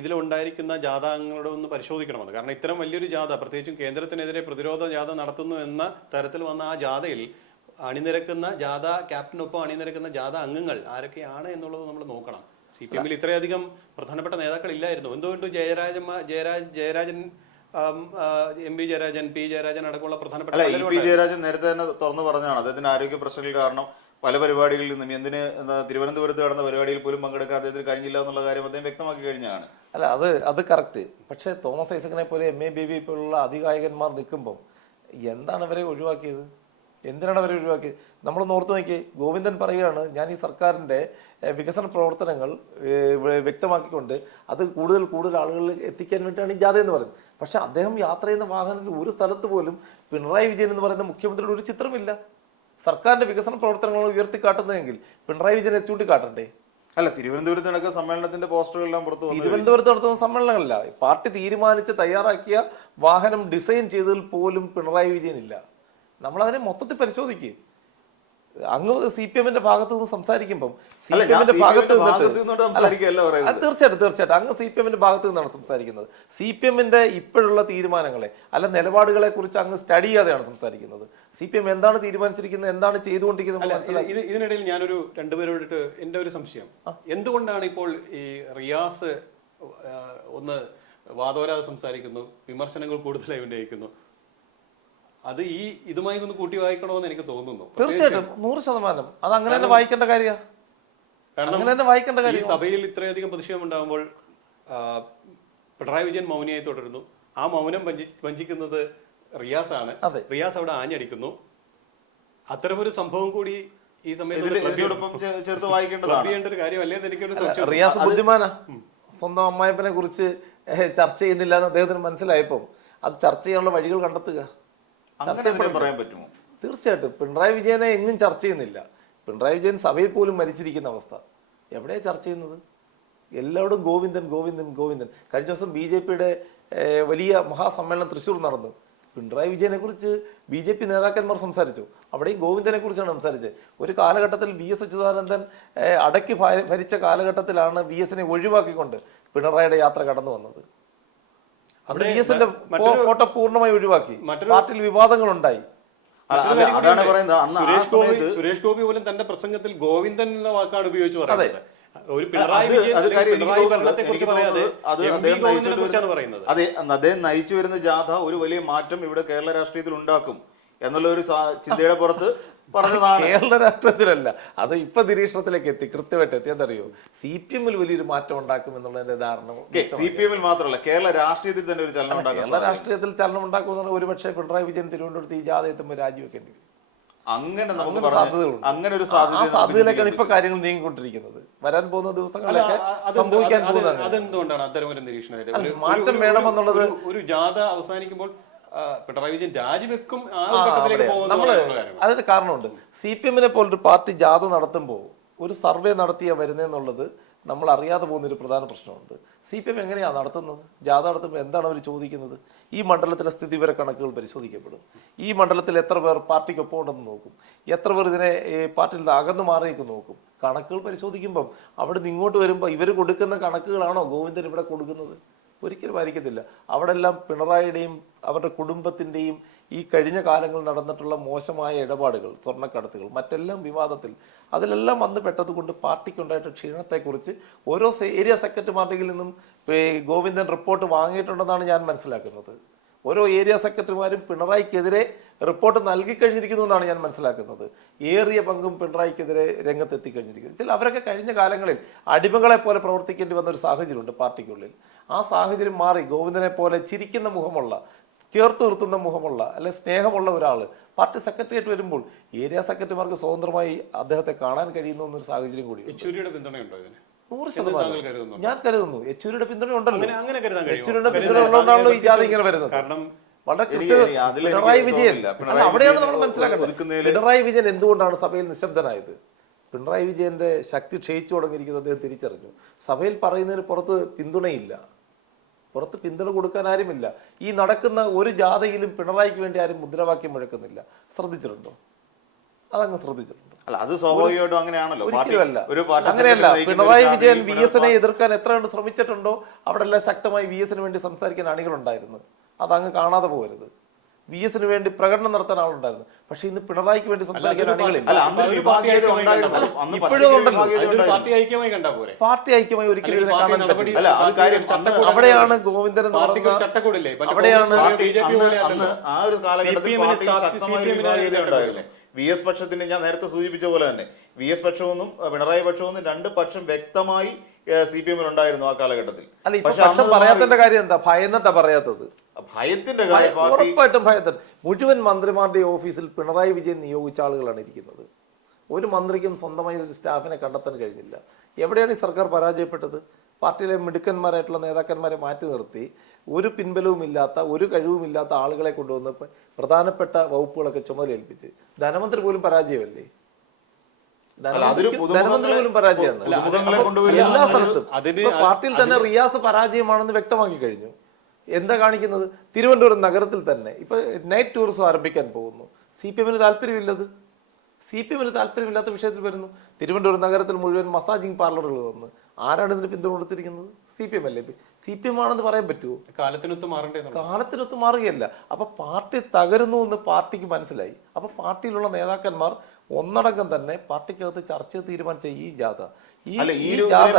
ഇതിലുണ്ടായിരിക്കുന്ന ജാഥാംഗങ്ങളുടെ ഒന്ന് പരിശോധിക്കണമെന്ന്. കാരണം ഇത്തരം വലിയൊരു ജാഥ, പ്രത്യേകിച്ചും കേന്ദ്രത്തിനെതിരെ പ്രതിരോധ ജാഥ നടത്തുന്നു എന്ന തരത്തിൽ വന്ന ആ ജാഥയിൽ അണിനിരക്കുന്ന ക്യാപ്റ്റനൊപ്പം അണിനിരക്കുന്ന ജാഥ അംഗങ്ങൾ ആരൊക്കെയാണ് എന്നുള്ളത് നമ്മൾ നോക്കണം. CPM ഇത്രയധികം പ്രധാനപ്പെട്ട നേതാക്കൾ ഇല്ലായിരുന്നു. എന്തുകൊണ്ട് ജയരാജൻ, MP ജയരാജൻ, P ജയരാജൻ അടക്കമുള്ള പ്രധാനപ്പെട്ട P ജയരാജൻ നേരത്തെ തന്നെ തുറന്നു പറഞ്ഞാണ് അദ്ദേഹത്തിന്റെ ആരോഗ്യ പ്രശ്നങ്ങൾ കാരണം പല പരിപാടികളിൽ നിന്നും തിരുവനന്തപുരത്ത് നടന്ന പരിപാടിയിൽ പോലും പങ്കെടുക്കാൻ അദ്ദേഹത്തിന് കഴിഞ്ഞില്ല എന്നുള്ള കാര്യം അദ്ദേഹം വ്യക്തമാക്കി കഴിഞ്ഞാണ്. അല്ല, അത് കറക്റ്റ്. പക്ഷെ തോമസ് ഐസക്കിനെ പോലെ MA ബേബി പോലുള്ള അധികായകന്മാർ നിൽക്കുമ്പോൾ എന്താണ് അവരെ ഒഴിവാക്കിയത്? എന്തിനാണ് അവരെ ഒഴിവാക്കിയത്? നമ്മളൊന്ന് ഓർത്ത് നോക്കി. ഗോവിന്ദൻ പറയുകയാണ്, ഞാൻ ഈ സർക്കാരിന്റെ വികസന പ്രവർത്തനങ്ങൾ വ്യക്തമാക്കിക്കൊണ്ട് അത് കൂടുതൽ ആളുകളിൽ എത്തിക്കാൻ വേണ്ടിയിട്ടാണ് ഈ ജാഥ എന്ന് പറയുന്നത്. പക്ഷെ അദ്ദേഹം യാത്ര ചെയ്യുന്ന വാഹനത്തിൽ ഒരു സ്ഥലത്ത് പോലും പിണറായി വിജയൻ എന്ന് പറയുന്ന മുഖ്യമന്ത്രിയുടെ ഒരു ചിത്രമില്ല. സർക്കാരിന്റെ വികസന പ്രവർത്തനങ്ങൾ ഉയർത്തിക്കാട്ടുന്നതെങ്കിൽ പിണറായി വിജയനെ ചൂണ്ടിക്കാട്ടണ്ടേ? അല്ല, തിരുവനന്തപുരത്ത് നടക്കുന്ന സമ്മേളനത്തിന്റെ പോസ്റ്ററുകളെല്ലാം പുറത്തു വന്നു. തിരുവനന്തപുരത്ത് നടത്തുന്ന സമ്മേളനമല്ല, പാർട്ടി തീരുമാനിച്ച് തയ്യാറാക്കിയ വാഹനം ഡിസൈൻ ചെയ്തതിൽ പോലും പിണറായി വിജയൻ ഇല്ല. നമ്മളതിനെ മൊത്തത്തിൽ പരിശോധിക്കുക. അങ്ങ് CPM ഭാഗത്ത് നിന്ന് സംസാരിക്കുമ്പം CPM ഭാഗത്ത് തീർച്ചയായിട്ടും അങ്ങ് CPM ഭാഗത്ത് നിന്നാണ് സംസാരിക്കുന്നത്. CPM ഇപ്പോഴുള്ള തീരുമാനങ്ങളെ അല്ല നിലപാടുകളെ കുറിച്ച് അങ്ങ് സ്റ്റഡി ചെയ്യാതെയാണ് സംസാരിക്കുന്നത്. CPM എന്താണ് തീരുമാനിച്ചിരിക്കുന്നത്, എന്താണ് ചെയ്തുകൊണ്ടിരിക്കുന്നത്. ഇതിനിടയിൽ ഞാനൊരു രണ്ടുപേരോട് എൻ്റെ ഒരു സംശയം, എന്തുകൊണ്ടാണ് ഇപ്പോൾ ഈ റിയാസ് ഒന്ന് വാദോരാതെ സംസാരിക്കുന്നു, വിമർശനങ്ങൾ കൂടുതലായി ഉന്നയിക്കുന്നു? അത് ഇതുമായി ഒന്ന് കൂട്ടി വായിക്കണമെന്ന് എനിക്ക് തോന്നുന്നു. തീർച്ചയായിട്ടും 100%. അത് അങ്ങനെ തന്നെ വായിക്കേണ്ട കാര്യം. ഈ സഭയിൽ ഇത്രയധികം പ്രതിഷേധം ഉണ്ടാകുമ്പോൾ പിണറായി വിജയൻ മൗനിയായി തുടരുന്നു. ആ മൗനം വഞ്ചിക്കുന്നത് റിയാസാണ്. റിയാസ് അവിടെ ആഞ്ഞടിക്കുന്നു. അത്തരമൊരു സംഭവം കൂടി ഈ സമയത്ത് ചേർത്ത് വായിക്കേണ്ട ഒരു കാര്യമല്ലേ എന്ന് എനിക്കൊരു സംശയം. റിയാസ് ബുദ്ധിമാനാ. സ്വന്തം അമ്മായപ്പനെ കുറിച്ച് ചർച്ച ചെയ്യുന്നില്ല എന്ന് അദ്ദേഹത്തിന് മനസ്സിലായപ്പോൾ അത് ചർച്ച ചെയ്യാനുള്ള വഴികൾ കണ്ടെത്തുക. പറയാൻ പറ്റുമോ? തീർച്ചയായിട്ടും. പിണറായി വിജയനെ എങ്ങും ചർച്ച ചെയ്യുന്നില്ല. പിണറായി വിജയൻ സഭയിൽ പോലും മരിച്ചിരിക്കുന്ന അവസ്ഥ. എവിടെയാ ചർച്ച ചെയ്യുന്നത്? എല്ലാവരും ഗോവിന്ദൻ. കഴിഞ്ഞ ദിവസം BJPയുടെ വലിയ മഹാസമ്മേളനം തൃശ്ശൂർ നടന്നു. പിണറായി വിജയനെ കുറിച്ച് BJP നേതാക്കന്മാർ സംസാരിച്ചു. അവിടെയും ഗോവിന്ദനെ കുറിച്ചാണ് സംസാരിച്ചത്. ഒരു കാലഘട്ടത്തിൽ VS അച്യുതാനന്ദൻ അടക്കി ഭരിച്ച കാലഘട്ടത്തിലാണ് VSനെ ഒഴിവാക്കിക്കൊണ്ട് പിണറായിയുടെ യാത്ര കടന്നു വന്നത്. അവിടെ VSന്റെ ഫോട്ടോ പൂർണ്ണമായി ഒഴിവാക്കി. പാർട്ടിയിൽ വിവാദങ്ങൾ ഉണ്ടായി. സുരേഷ് ഗോപി പോലും തന്റെ പ്രസംഗത്തിൽ ഗോവിന്ദൻ എന്ന വാക്കാണ് ഉപയോഗിച്ച് പറയുന്നത്. ഒരു പിണറായി ഭരണത്തെ കുറിച്ച് പറയാതെ ഗോവിന്ദനെ കുറിച്ചാണ് പറയുന്നത്. അതെ, അദ്ദേഹം നയിച്ചു വരുന്ന ജാഥ ഒരു വലിയ മാറ്റം ഇവിടെ കേരള രാഷ്ട്രീയത്തിൽ ഉണ്ടാക്കും എന്നുള്ള ഒരു ചിന്തയുടെ പുറത്ത് പറഞ്ഞതാണ്. കേരള രാഷ്ട്രീയത്തിലല്ല, അത് ഇപ്പൊ നിരീക്ഷണത്തിലേക്ക് എത്തി, കൃത്യമായിട്ട് എത്തി. എന്തറിയോ, CPM വലിയൊരു മാറ്റം ഉണ്ടാക്കും എന്നുള്ളതിന്റെ ധാരണ. CPM മാത്രമല്ല, കേരള രാഷ്ട്രീയത്തിൽ തന്നെ ഒരു ചലനം ഉണ്ടാക്കും. കേരള രാഷ്ട്രീയത്തിൽ ചലനം ഉണ്ടാക്കുമെന്ന് ഒരുപക്ഷെ പിണറായി വിജയൻ തിരുവനന്തപുരത്ത് ഈ ജാഥ എത്തുമ്പോൾ രാജിവെക്കേണ്ടി വരും. അങ്ങനെ ഒരു സാധ്യതയിലേക്കാണ് ഇപ്പൊ കാര്യങ്ങൾ നീങ്ങിക്കൊണ്ടിരിക്കുന്നത്. വരാൻ പോകുന്ന ദിവസങ്ങളിലൊക്കെ സംഭവിക്കാൻ പോകുന്നത്. അതെന്തുകൊണ്ടാണ് അത്തരം ഒരു നിരീക്ഷണം? മാറ്റം വേണമെന്നുള്ളത് ഒരു ജാഥ അവസാനിക്കുമ്പോൾ പിണറായി വിജയൻ രാജിവെക്കും ആ ഒരു ഘട്ടത്തിലേക്ക് നമ്മള് പോകുന്ന അതിന് കാരണമുണ്ട്. CPM-നെ പോലൊരു പാർട്ടി ജാഥ നടത്തുമ്പോൾ ഒരു സർവേ നടത്തിയാ വരുന്നതെന്നുള്ളത് നമ്മൾ അറിയാതെ പോകുന്നൊരു പ്രധാന പ്രശ്നമുണ്ട്. CPM എങ്ങനെയാണ് നടത്തുന്നത്? ജാഥ നടത്തുമ്പോൾ എന്താണ് അവർ ചോദിക്കുന്നത്? ഈ മണ്ഡലത്തിലെ സ്ഥിതിവിവര കണക്കുകൾ പരിശോധിക്കപ്പെടും. ഈ മണ്ഡലത്തിൽ എത്ര പേർ പാർട്ടിക്കൊപ്പം ഉണ്ടെന്ന് നോക്കും, എത്ര പേർ ഇതിനെ പാർട്ടിയിൽ നിന്ന് അകന്നു മാറിയേക്ക് നോക്കും. കണക്കുകൾ പരിശോധിക്കുമ്പം അവിടെ നിന്ന് ഇങ്ങോട്ട് വരുമ്പോൾ ഇവർ കൊടുക്കുന്ന കണക്കുകളാണോ ഗോവിന്ദൻ ഇവിടെ കൊടുക്കുന്നത്? ഒരിക്കലും ആയിരിക്കത്തില്ല. അവിടെ എല്ലാം പിണറായിയുടെയും അവരുടെ കുടുംബത്തിൻ്റെയും ഈ കഴിഞ്ഞ കാലങ്ങളിൽ നടന്നിട്ടുള്ള മോശമായ ഇടപാടുകൾ, സ്വർണ്ണക്കടത്തുകൾ, മറ്റെല്ലാം വിവാദത്തിൽ അതിലെല്ലാം വന്ന് പെട്ടതുകൊണ്ട് പാർട്ടിക്കുണ്ടായിട്ട് ക്ഷീണത്തെക്കുറിച്ച് ഓരോ ഏരിയ സെക്രട്ടറിമാരുടെ നിന്നും ഗോവിന്ദൻ റിപ്പോർട്ട് വാങ്ങിയിട്ടുണ്ടെന്നാണ് ഞാൻ മനസ്സിലാക്കുന്നത്. ഓരോ ഏരിയ സെക്രട്ടറിമാരും പിണറായിക്കെതിരെ റിപ്പോർട്ട് നൽകി കഴിഞ്ഞിരിക്കുന്നു എന്നാണ് ഞാൻ മനസ്സിലാക്കുന്നത്. ഏറിയ പങ്കും പിണറായിക്കെതിരെ രംഗത്തെത്തിക്കഴിഞ്ഞിരിക്കുന്നു. ചില അവരൊക്കെ കഴിഞ്ഞ കാലങ്ങളിൽ അടിമകളെ പോലെ പ്രവർത്തിക്കേണ്ടി വന്ന ഒരു സാഹചര്യമുണ്ട് പാർട്ടിക്കുള്ളിൽ. ആ സാഹചര്യം മാറി ഗോവിന്ദനെ പോലെ ചിരിക്കുന്ന മുഖമുള്ള, ചേർത്ത് നിർത്തുന്ന മുഖമുള്ള, അല്ലെ സ്നേഹമുള്ള ഒരാൾ പാർട്ടി സെക്രട്ടറിയായിട്ട് വരുമ്പോൾ ഏരിയ സെക്രട്ടറിമാർക്ക് സ്വതന്ത്രമായി അദ്ദേഹത്തെ കാണാൻ കഴിയുന്ന എന്നൊരു സാഹചര്യം കൂടി. യെച്ചൂരിയുടെ പിന്തുണയുണ്ടോ ഇതിന്? 100% ഞാൻ കരുതുന്നു. യെച്ചൂരിയുടെ പിന്തുണ ഉണ്ടല്ലോ. അങ്ങനെ കരുതാൻ കഴിയും. യെച്ചൂരിയുടെ പിന്തുണ ഉള്ളതുകൊണ്ടാണല്ലോ ഈ ജാഥ ഇങ്ങനെ വരുന്നത്. കാരണം വളരെ പിണറായി വിജയൻ അവിടെയാണ് നമ്മൾ മനസ്സിലാക്കേണ്ടത്. പിണറായി വിജയൻ എന്തുകൊണ്ടാണ് സഭയിൽ നിശബ്ദനായത്? പിണറായി വിജയന്റെ ശക്തി ക്ഷയിച്ചു തുടങ്ങിയിരിക്കുന്നത് അദ്ദേഹം തിരിച്ചറിഞ്ഞു. സഭയിൽ പറയുന്നതിന് പുറത്ത് പിന്തുണയില്ല, പുറത്ത് പിന്തുണ കൊടുക്കാൻ ആരുമില്ല. ഈ നടക്കുന്ന ഒരു ജാഥയിലും പിണറായിക്ക് വേണ്ടി ആരും മുദ്രാവാക്യം മുഴക്കുന്നില്ല. ശ്രദ്ധിച്ചിട്ടുണ്ടോ? അതങ്ങ് ശ്രദ്ധിച്ചിട്ടുണ്ടോ? അല്ല, അത് സ്വാഭാവികമായിട്ടും അങ്ങനെയാണല്ലോ. ഒരിക്കലുമല്ല, അങ്ങനെയല്ല. പിണറായി വിജയൻ VS-നെ എതിർക്കാൻ എത്ര കണ്ട് ശ്രമിച്ചിട്ടുണ്ടോ അവിടെ എല്ലാം ശക്തമായി VS-ന് വേണ്ടി സംസാരിക്കാൻ അണികളുണ്ടായിരുന്നു. അതങ്ങ് കാണാതെ പോകരുത്. VS-ന് വേണ്ടി പ്രകടനം നടത്താൻ ആളുണ്ടായിരുന്നു. പക്ഷെ ഇന്ന് പിണറായിക്ക് വേണ്ടി സംസാരിക്കാൻ അണികളില്ല. ഇപ്പോഴും ഉണ്ടല്ലോ. പാർട്ടി ഐക്യമായി ഒരിക്കലും ഇതിനെ കാണാൻ പറ്റില്ല. അവിടെയാണ് ഗോവിന്ദൻ എന്ന് പറഞ്ഞ, അവിടെയാണ് ആ ഒരു കാലഘട്ടത്തിൽ ശക്തമായ വിഭാഗീയത ഉണ്ടായിരുന്നു. VS പക്ഷത്തിന് ഞാൻ നേരത്തെ സൂചിപ്പിച്ച പോലെ തന്നെ VS പക്ഷമെന്നും പിണറായി പക്ഷമെന്നും രണ്ട് പക്ഷം വ്യക്തമായി CPM-ൽ ഉണ്ടായിരുന്നു ആ കാലഘട്ടത്തിൽ. അല്ല, ഇപ്പൊ പക്ഷം പറയാത്തതിന്റെ കാര്യം എന്താ? ഭയന്നിട്ടാ പറയാത്തത്. ഭയത്തിന്റെ ഉറപ്പായിട്ടും ഭയത്തിൽ. മുഴുവൻ മന്ത്രിമാരുടെ ഓഫീസിൽ പിണറായി വിജയൻ നിയോഗിച്ച ആളുകളാണ് ഇരിക്കുന്നത്. ഒരു മന്ത്രിക്കും സ്വന്തമായി ഒരു സ്റ്റാഫിനെ കണ്ടെത്താൻ കഴിഞ്ഞില്ല. എവിടെയാണ് ഈ സർക്കാർ പരാജയപ്പെട്ടത്? പാർട്ടിയിലെ മിടുക്കന്മാരായിട്ടുള്ള നേതാക്കന്മാരെ മാറ്റി നിർത്തി ഒരു പിൻബലവും ഇല്ലാത്ത, ഒരു കഴിവുമില്ലാത്ത ആളുകളെ കൊണ്ടുവന്ന് പ്രധാനപ്പെട്ട വകുപ്പുകളൊക്കെ ചുമതലയേൽപ്പിച്ച് ധനമന്ത്രി പോലും പരാജയമല്ലേ? ധനമന്ത്രി പോലും പരാജയമാണ് എല്ലാ സ്ഥലത്തും. പാർട്ടിയിൽ തന്നെ റിയാസ് പരാജയമാണെന്ന് വ്യക്തമാക്കി കഴിഞ്ഞു. എന്താ കാണിക്കുന്നത്? തിരുവനന്തപുരം നഗരത്തിൽ തന്നെ ഇപ്പൊ നൈറ്റ് ടൂറിസം ആരംഭിക്കാൻ പോകുന്നു. CPM-ന് താല്പര്യമില്ലത്. CPM-ന് താല്പര്യമില്ലാത്ത വിഷയത്തിൽ വരുന്നു. തിരുവനന്തപുരം നഗരത്തിൽ മുഴുവൻ മസാജിങ് പാർലറുകൾ വന്ന് ആരാണ് ഇതിന് പിന്തുണ കൊടുത്തിരിക്കുന്നത്? CPM അല്ലേ? CPM ആണെന്ന് പറയാൻ പറ്റുമോ? കാലത്തിനൊത്ത് മാറുകയല്ല. അപ്പൊ പാർട്ടി തകരുന്നു എന്ന് പാർട്ടിക്ക് മനസ്സിലായി. അപ്പൊ പാർട്ടിയിലുള്ള നേതാക്കന്മാർ ഒന്നടങ്കം തന്നെ പാർട്ടിക്കകത്ത് ചർച്ച തീരുമാനിച്ച ഈ ജാഥ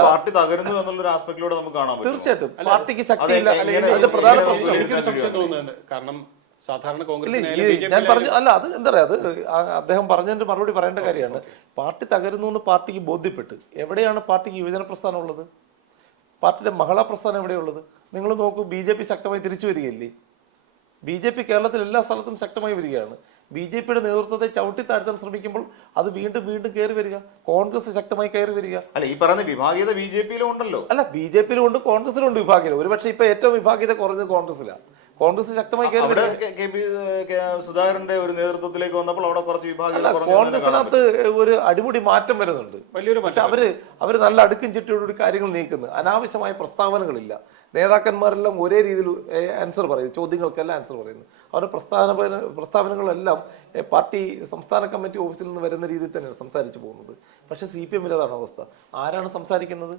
പാർട്ടി തകരുന്നു എന്നുള്ളൊരു ആസ്പെക്റ്റിലൂടെ നമുക്ക് കാണാം. തീർച്ചയായിട്ടും പാർട്ടിക്ക് ശക്തിയില്ല. അതിന്റെ പ്രധാന പ്രശ്നം കാരണം സാധാരണ ഞാൻ പറഞ്ഞു അല്ല, അത് എന്താ പറയാ, അത് അദ്ദേഹം പറഞ്ഞതിന്റെ മറുപടി പറയേണ്ട കാര്യമാണ്. പാർട്ടി തകരുന്നു എന്ന് പാർട്ടിക്ക് ബോധ്യപ്പെട്ട്. എവിടെയാണ് പാർട്ടിക്ക് യുവജന പ്രസ്ഥാനം ഉള്ളത്? പാർട്ടിയുടെ മഹിളാ പ്രസ്ഥാനം എവിടെയുള്ളത്? നിങ്ങൾ നോക്കൂ, BJP ശക്തമായി തിരിച്ചു വരികയില്ലേ? BJP കേരളത്തിൽ എല്ലാ സ്ഥലത്തും ശക്തമായി വരികയാണ്. BJP-യുടെ നേതൃത്വത്തെ ചവിട്ടി താഴ്ത്താൻ ശ്രമിക്കുമ്പോൾ അത് വീണ്ടും വീണ്ടും കയറി വരിക. കോൺഗ്രസ് ശക്തമായി കയറി വരിക. അല്ല, ഈ പറയുന്ന വിഭാഗീയത BJP-യിലും ഉണ്ടല്ലോ. അല്ല, BJP-യിലും ഉണ്ട്, കോൺഗ്രസിലും ഉണ്ട് വിഭാഗീയത. ഒരുപക്ഷെ ഇപ്പൊ ഏറ്റവും വിഭാഗീയത കുറഞ്ഞത് കോൺഗ്രസിലാണ്. കോൺഗ്രസ് ശക്തമായി സുധാകരന്റെ ഒരു നേതൃത്വത്തിലേക്ക് വന്നപ്പോൾ അവിടെ കുറച്ച് വിഭാഗീയത. കോൺഗ്രസിനകത്ത് ഒരു അടിമുടി മാറ്റം വരുന്നുണ്ട്. പക്ഷെ അവര് നല്ല അടുക്കും ചിട്ടയോടുകൂടി കാര്യങ്ങൾ നീക്കുന്നു. അനാവശ്യമായ പ്രസ്താവനകളില്ല. നേതാക്കന്മാരെല്ലാം ഒരേ രീതിയിൽ ആൻസർ പറയുന്നു, ചോദ്യങ്ങൾക്കെല്ലാം ആൻസർ പറയുന്നു. അവരുടെ പ്രസ്താവനകളെല്ലാം പാർട്ടി സംസ്ഥാന കമ്മിറ്റി ഓഫീസിൽ നിന്ന് വരുന്ന രീതിയിൽ തന്നെയാണ് സംസാരിച്ചു പോകുന്നത്. പക്ഷെ CPM-ൽ അതാണ് അവസ്ഥ. ആരാണ് സംസാരിക്കുന്നത്?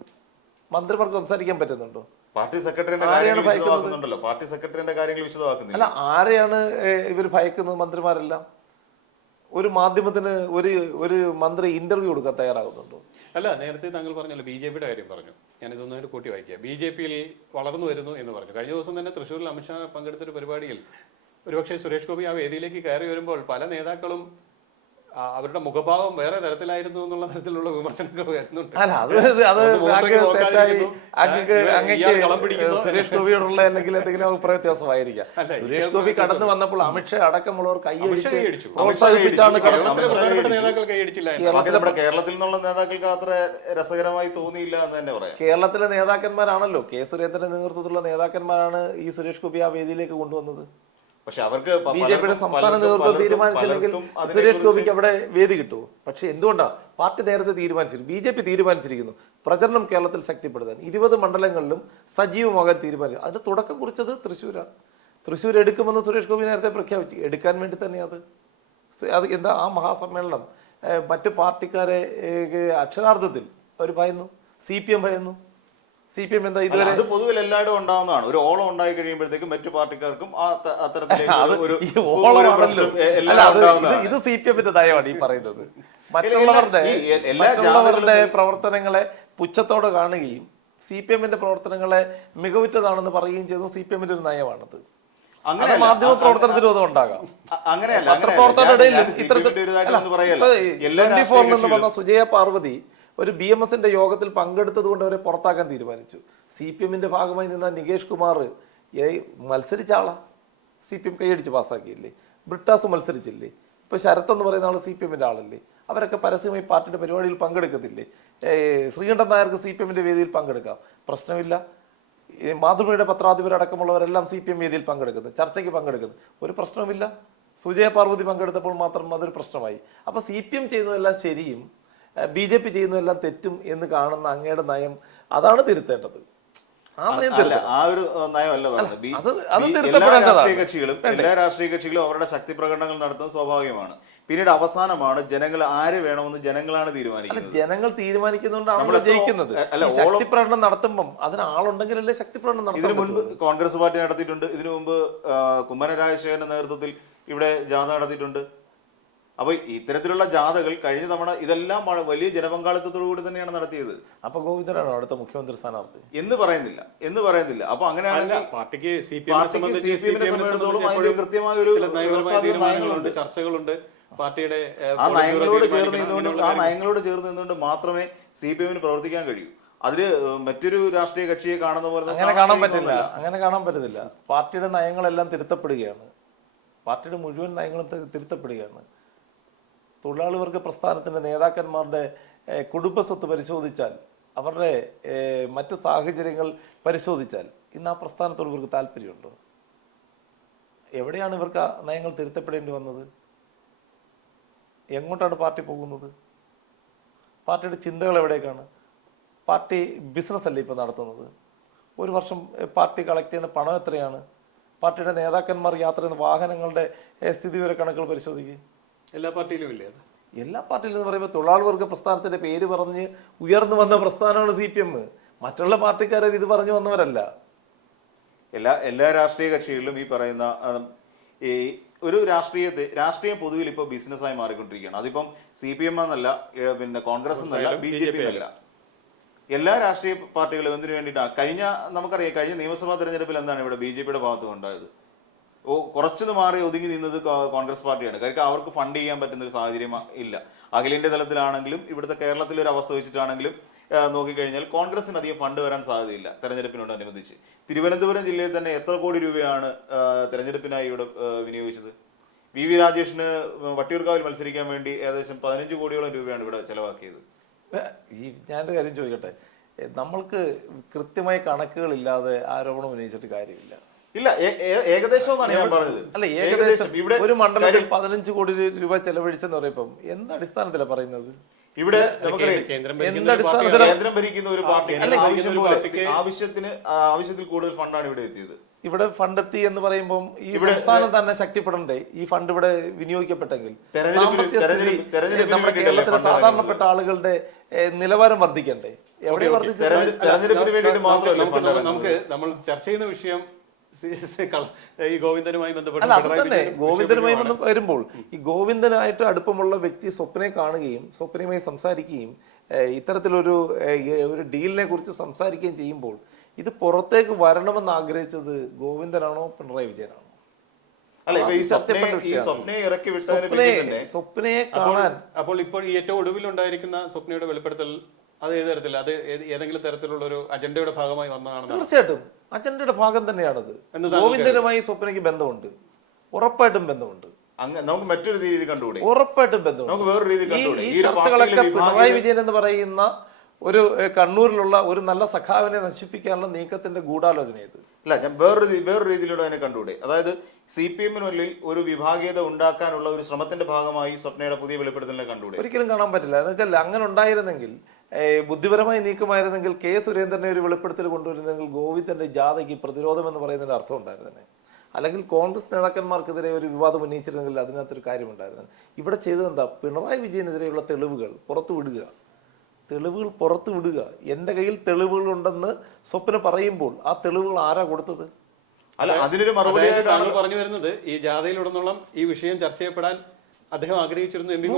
മന്ത്രിമാർക്ക് സംസാരിക്കാൻ പറ്റുന്നുണ്ടോ? പാർട്ടി സെക്രട്ടറിന്റെ കാര്യങ്ങൾ വിശദമാക്കുന്നുണ്ടല്ലോ. പാർട്ടി സെക്രട്ടറിന്റെ കാര്യങ്ങൾ വിശദമാക്കുന്നില്ല. അല്ല, ആരെയാണ് ഇവർ ഭയക്കുന്നത്? മന്ത്രിമാരെല്ലാം ഒരു മാധ്യമത്തിന് ഒരു മന്ത്രി ഇന്റർവ്യൂ കൊടുക്കാൻ തയ്യാറാകുന്നുണ്ടോ? അല്ല, നേരത്തെ താങ്കൾ പറഞ്ഞല്ലോ BJP-യുടെ കാര്യം പറഞ്ഞു. ഞാൻ ഇതൊന്നും കൂട്ടി വായിക്കുക. BJP-യിൽ വളർന്നു വരുന്നു എന്ന് പറഞ്ഞു. കഴിഞ്ഞ ദിവസം തന്നെ തൃശ്ശൂരിൽ അമിത്ഷാ പങ്കെടുത്തൊരു പരിപാടിയിൽ ഒരുപക്ഷെ സുരേഷ് ഗോപി ആ വേദിയിലേക്ക് കയറി വരുമ്പോൾ പല നേതാക്കളും അവരുടെ മുഖഭാവം വേറെ തരത്തിലായിരുന്നു എന്നുള്ള തരത്തിലുള്ള വിമർശനങ്ങൾ വരുന്നുണ്ട്. സുരേഷ് ഗോപിയോടുള്ള അല്ലെങ്കിൽ എന്തെങ്കിലും അഭിപ്രായ വ്യത്യാസമായിരിക്കാം. സുരേഷ് ഗോപി കടന്നു വന്നപ്പോൾ അമിത്ഷാ അടക്കമുള്ളവർ കൈയടിച്ചു പ്രോത്സാഹിപ്പിച്ചാണ് കേരളത്തിൽ നിന്നുള്ള നേതാക്കൾക്ക് അത്ര രസകരമായി തോന്നിയില്ല എന്ന് തന്നെ പറയാം. കേരളത്തിലെ നേതാക്കന്മാരാണല്ലോ, K. സുരേന്ദ്രന്റെ നേതൃത്വത്തിലുള്ള നേതാക്കന്മാരാണ് ഈ സുരേഷ് ഗോപി ആ വേദിയിലേക്ക് കൊണ്ടുവന്നത്. പക്ഷെ അവർക്ക് ബി.ജെ.പിയുടെ സംസ്ഥാന നേതൃത്വം തീരുമാനിച്ചില്ലെങ്കിൽ സുരേഷ് ഗോപിക്ക് അവിടെ വേദി കിട്ടുമോ? പക്ഷെ എന്തുകൊണ്ടാണ് പാർട്ടി നേരത്തെ തീരുമാനിച്ചിരിക്കുന്നു, ബി.ജെ.പി തീരുമാനിച്ചിരിക്കുന്നു പ്രചരണം കേരളത്തിൽ ശക്തിപ്പെടുത്താൻ 20 മണ്ഡലങ്ങളിലും സജീവമാകാൻ തീരുമാനിച്ചു. അതിന്റെ തുടക്കം കുറിച്ചത് തൃശ്ശൂരാണ്. തൃശ്ശൂർ എടുക്കുമെന്ന് സുരേഷ് ഗോപി നേരത്തെ പ്രഖ്യാപിച്ചു. എടുക്കാൻ വേണ്ടി തന്നെ അത് എന്താ ആ മഹാസമ്മേളനം മറ്റ് പാർട്ടിക്കാരെ അക്ഷരാർത്ഥത്തിൽ അവർ ഭയന്നു. CPM ഭയന്നു. CPM എന്താ ഇതുവരെ അത് പൊതുവിൽ എല്ലായിടും ഉണ്ടാവുന്നതാണ്. ഒരു ഓളം ഉണ്ടായി കഴിയുമ്പോഴത്തേക്കും മറ്റു പാർട്ടിക്കാർക്കും ഇത് CPM-ന്റെ നയമാണ് ഈ പറയുന്നത്. മറ്റുള്ളവരുടെ പ്രവർത്തനങ്ങളെ പുച്ഛത്തോടെ കാണുകയും CPM-ന്റെ പ്രവർത്തനങ്ങളെ മികവുറ്റതാണെന്ന് പറയുകയും ചെയ്യുന്നത് CPM-ന്റെ ഒരു നയമാണത്. അങ്ങനെ മാധ്യമ പ്രവർത്തനത്തിലും അത് ഉണ്ടാകാം. വന്ന സുജയ പാർവതി ഒരു BMS-ന്റെ യോഗത്തിൽ പങ്കെടുത്തത് കൊണ്ട് അവരെ പുറത്താക്കാൻ തീരുമാനിച്ചു. CPM-ന്റെ ഭാഗമായി നിന്ന നികേഷ് കുമാർ മത്സരിച്ച ആളാ, CPM കൈയടിച്ച് പാസ്സാക്കിയില്ലേ. ബ്രിട്ടാസ് മത്സരിച്ചില്ലേ. ഇപ്പൊ ശരത് എന്ന് പറയുന്ന ആള് CPM-ന്റെ ആളല്ലേ. അവരൊക്കെ പരസ്യമായി പാർട്ടിയുടെ പരിപാടിയിൽ പങ്കെടുക്കത്തില്ലേ. ശ്രീകണ്ഠൻ നായർക്ക് CPM-ന്റെ വേദിയിൽ പങ്കെടുക്കാം, പ്രശ്നമില്ല. മാതൃഭൂമിയുടെ പത്രാധിപരടക്കമുള്ളവരെല്ലാം CPM വേദിയിൽ പങ്കെടുക്കുന്നു, ചർച്ചയ്ക്ക് പങ്കെടുക്കുന്നു, ഒരു പ്രശ്നവുമില്ല. സുജയ പാർവതി പങ്കെടുത്തപ്പോൾ മാത്രം അതൊരു പ്രശ്നമായി. അപ്പൊ CPM ചെയ്യുന്നതെല്ലാം ശരിയും BJP ചെയ്യുന്നതെല്ലാം തെറ്റും എന്ന് കാണുന്ന അങ്ങയുടെ നയം അതാണ് തിരുത്തേണ്ടത്. ആ നയം എല്ലാ രാഷ്ട്രീയ കക്ഷികളും അവരുടെ ശക്തി പ്രകടനങ്ങൾ നടത്തുന്നത് സ്വാഭാവികമാണ്. പിന്നീട് അവസാനമാണ് ജനങ്ങൾ ആര് വേണമെന്ന് ജനങ്ങളാണ് തീരുമാനിക്കുന്നത്. ജനങ്ങൾ തീരുമാനിക്കുന്നതുകൊണ്ടാണ് ജയിക്കുന്നത്. ശക്തി പ്രകടനം നടത്തുമ്പം അതിന് ആളുണ്ടെങ്കിലല്ലേ ശക്തി പ്രകടനം നടത്തും. ഇതിനു മുൻപ് കോൺഗ്രസ് പാർട്ടി നടത്തിയിട്ടുണ്ട്. ഇതിനു മുമ്പ് കുമ്മനം രാജശേഖരന്റെ നേതൃത്വത്തിൽ ഇവിടെ ജാഥ നടത്തിയിട്ടുണ്ട്. അപ്പൊ ഇത്തരത്തിലുള്ള ജാഥകൾ കഴിഞ്ഞ തവണ ഇതെല്ലാം വലിയ ജനപങ്കാളിത്തത്തോടു കൂടി തന്നെയാണ് നടത്തിയത്. അപ്പൊ ഗോവിന്ദനാണോ അടുത്ത മുഖ്യമന്ത്രി സ്ഥാനാർത്ഥി എന്ന് പറയുന്നില്ല. അപ്പൊ അങ്ങനെയാണെങ്കിൽ പാർട്ടിക്ക് കൃത്യമായ ഒരു തീരുമാനങ്ങളുണ്ട്, ചർച്ചകളുണ്ട്. പാർട്ടിയുടെ ആ നയങ്ങളോട് ചേർന്ന് നിന്നുകൊണ്ട് മാത്രമേ CPM-ന് പ്രവർത്തിക്കാൻ കഴിയൂ. അതില് മറ്റൊരു രാഷ്ട്രീയ കക്ഷിയെ കാണുന്ന പോലെ അങ്ങനെ കാണാൻ പറ്റത്തില്ല. പാർട്ടിയുടെ നയങ്ങളെല്ലാം തിരുത്തപ്പെടുകയാണ്. പാർട്ടിയുടെ മുഴുവൻ നയങ്ങളും തിരുത്തപ്പെടുകയാണ്. തൊഴിലാളി വർഗ പ്രസ്ഥാനത്തിന്റെ നേതാക്കന്മാരുടെ കുടുംബ സ്വത്ത് പരിശോധിച്ചാൽ, അവരുടെ മറ്റ് സാഹചര്യങ്ങൾ പരിശോധിച്ചാൽ ഇന്ന് ആ പ്രസ്ഥാനത്തോട് ഇവർക്ക് താല്പര്യമുണ്ടോ? എവിടെയാണ് ഇവർക്ക് ആ നയങ്ങൾ തിരുത്തപ്പെടേണ്ടി വന്നത്? എങ്ങോട്ടാണ് പാർട്ടി പോകുന്നത്? പാർട്ടിയുടെ ചിന്തകൾ എവിടേക്കാണ്? പാർട്ടി ബിസിനസ് അല്ലേ ഇപ്പോൾ നടത്തുന്നത്? ഒരു വർഷം പാർട്ടി കളക്ട് ചെയ്യുന്ന പണം എത്രയാണ്? പാർട്ടിയുടെ നേതാക്കന്മാർ യാത്ര ചെയ്യുന്ന വാഹനങ്ങളുടെ സ്ഥിതിവിവര കണക്കുകൾ പരിശോധിക്കുക. എല്ലാ പാർട്ടിയിലും ഇല്ലേ? എല്ലാ പാർട്ടിയിലും എന്ന് പറയുമ്പോൾ തൊഴിലാളി വർഗ പ്രസ്ഥാനത്തിന്റെ പേര് പറഞ്ഞ് ഉയർന്നു വന്ന പ്രസ്ഥാനമാണ് CPM. മറ്റുള്ള പാർട്ടിക്കാരെ ഇത് പറഞ്ഞു വന്നവരല്ല. എല്ലാ രാഷ്ട്രീയ കക്ഷികളിലും ഈ പറയുന്ന ഈ ഒരു രാഷ്ട്രീയം പൊതുവിൽ ഇപ്പോൾ ബിസിനസ്സായി മാറിക്കൊണ്ടിരിക്കുകയാണ്. അതിപ്പം CPM എന്നല്ല, പിന്നെ കോൺഗ്രസ് എന്നല്ല, BJP എന്നല്ല, എല്ലാ രാഷ്ട്രീയ പാർട്ടികളും എന്തിനു വേണ്ടിയിട്ടാണ്? നമുക്കറിയാം കഴിഞ്ഞ നിയമസഭാ തെരഞ്ഞെടുപ്പിൽ എന്താണ് ഇവിടെ BJP-യുടെ ഭാഗത്ത് ഉണ്ടായത്? കുറച്ചൊന്ന് മാറി ഒതുങ്ങി നിന്നത് കോൺഗ്രസ് പാർട്ടിയാണ്. കാരണം അവർക്ക് ഫണ്ട് ചെയ്യാൻ പറ്റുന്ന ഒരു സാഹചര്യം ഇല്ല. അഖിലേന്ത്യാ തലത്തിലാണെങ്കിലും ഇവിടുത്തെ കേരളത്തിലെ ഒരു അവസ്ഥ വെച്ചിട്ടാണെങ്കിലും നോക്കിക്കഴിഞ്ഞാൽ കോൺഗ്രസിന് അധികം ഫണ്ട് വരാൻ സാധ്യതയില്ല തെരഞ്ഞെടുപ്പിനോടനുബന്ധിച്ച്. തിരുവനന്തപുരം ജില്ലയിൽ തന്നെ എത്ര കോടി രൂപയാണ് തെരഞ്ഞെടുപ്പിനായി ഇവിടെ വിനിയോഗിച്ചത്? VV രാജേഷിന് വട്ടിയൂർക്കാവിൽ മത്സരിക്കാൻ വേണ്ടി ഏകദേശം 15 കോടിയോളം രൂപയാണ് ഇവിടെ ചെലവാക്കിയത്. ഞാനൊരു കാര്യം ചോദിക്കട്ടെ, നമ്മൾക്ക് കൃത്യമായ കണക്കുകളില്ലാതെ ആരോപണം ഉന്നയിച്ചിട്ട് കാര്യമില്ല. ഇല്ല, ഏകദേശം ഞാൻ പറഞ്ഞത്. അല്ല, ഏകദേശം ഒരു മണ്ഡലത്തിൽ 15 കോടി രൂപ ചെലവഴിച്ചെന്ന് പറയുമ്പം എന്ത് അടിസ്ഥാനത്തിലാണ് പറയുന്നത്? ഇവിടെ കേന്ദ്രം ഭരിക്കുന്ന ഒരു പാർട്ടിക്ക് ആവശ്യത്തിൽ കൂടുതൽ ഫണ്ടാണ് ഇവിടെ എത്തിയത്. ഇവിടെ ഫണ്ട് എത്തി എന്ന് പറയുമ്പോൾ ഈ സംസ്ഥാനം തന്നെ ശക്തിപ്പെടണ്ടേ? ഈ ഫണ്ട് ഇവിടെ വിനിയോഗിക്കപ്പെട്ടെങ്കിൽ നമ്മുടെ കേരളത്തിലെ സാധാരണപ്പെട്ട ആളുകളുടെ നിലവാരം വർദ്ധിക്കണ്ടേ? എവിടെ നമ്മൾ ചർച്ച ചെയ്യുന്ന വിഷയം ഈ ഗോവിന്ദനുമായി ബന്ധപ്പെട്ട് ഗോവിന്ദനുമായി വരുമ്പോൾ ഈ ഗോവിന്ദനായിട്ട് അടുപ്പമുള്ള വ്യക്തി സ്വപ്നയെ കാണുകയും സ്വപ്നയുമായി സംസാരിക്കുകയും ഇത്തരത്തിലൊരു ഡീലിനെ കുറിച്ച് സംസാരിക്കുകയും ചെയ്യുമ്പോൾ ഇത് പുറത്തേക്ക് വരണമെന്ന് ആഗ്രഹിച്ചത് ഗോവിന്ദനാണോ പിണറായി വിജയനാണോ? സ്വപ്നയെ കാണാൻ അപ്പോൾ ഇപ്പോൾ ഏറ്റവും ഒടുവിലുണ്ടായിരിക്കുന്ന സ്വപ്നയുടെ വെളിപ്പെടുത്തൽ അത് ഏത് തരത്തിൽ, അത് ഏതെങ്കിലും തരത്തിലുള്ള ഒരു അജണ്ടയുടെ ഭാഗമായി വന്നതാണ്? തീർച്ചയായിട്ടും അജണ്ടയുടെ ഭാഗം തന്നെയാണത്. ഗോവിന്ദനുമായി സ്വപ്നയ്ക്ക് ബന്ധമുണ്ട്, ഉറപ്പായിട്ടും ബന്ധമുണ്ട്. നമുക്ക് മറ്റൊരു രീതി കണ്ടുകൂടെ? ഉറപ്പായിട്ടും ബന്ധമുണ്ട്. ഈ ചർച്ചകളൊക്കെ പിണറായി വിജയൻ എന്ന് പറയുന്ന ഒരു കണ്ണൂരിലുള്ള ഒരു നല്ല സഖാവിനെ നശിപ്പിക്കാനുള്ള നീക്കത്തിന്റെ ഗൂഢാലോചന ഇത്. അല്ല, ഞാൻ വേറൊരു രീതിയിലൂടെ അതിനെ കണ്ടുകൂടെ? അതായത് CPM-നുള്ളിൽ ഒരു വിഭാഗീയത ഉണ്ടാക്കാനുള്ള ഒരു ശ്രമത്തിന്റെ ഭാഗമായി സ്വപ്നയുടെ പുതിയ വെളിപ്പെടുത്തലിനെ കണ്ടുകൂടെ? ഒരിക്കലും കാണാൻ പറ്റില്ല. എന്ന് വെച്ചാൽ അങ്ങനെ ഉണ്ടായിരുന്നെങ്കിൽ, ബുദ്ധിപരമായി നീക്കമായിരുന്നെങ്കിൽ, കെ സുരേന്ദ്രനെ ഒരു വെളിപ്പെടുത്തൽ കൊണ്ടുവരുന്നെങ്കിൽ ഗോവിന്ദന്റെ ജാഥയ്ക്ക് പ്രതിരോധം എന്ന് പറയുന്നതിന്റെ അർത്ഥം ഉണ്ടായിരുന്നേ. അല്ലെങ്കിൽ കോൺഗ്രസ് നേതാക്കന്മാർക്കെതിരെ ഒരു വിവാദം ഉന്നയിച്ചിരുന്നെങ്കിൽ അതിനകത്തൊരു കാര്യമുണ്ടായിരുന്നു. ഇവിടെ ചെയ്തതെന്താ? പിണറായി വിജയനെതിരെയുള്ള തെളിവുകൾ പുറത്തു വിടുക. എൻ്റെ കയ്യിൽ തെളിവുകളുണ്ടെന്ന് സ്വപ്ന പറയുമ്പോൾ ആ തെളിവുകൾ ആരാ കൊടുത്തത്? അല്ല, അതിനൊരു മറുപടി താങ്കൾ പറഞ്ഞു വരുന്നത് ഈ ജാഥയിലുടനീളം ഈ വിഷയം ചർച്ച ചെയ്യപ്പെടാൻ അദ്ദേഹം ആഗ്രഹിച്ചിരുന്നു, എം വി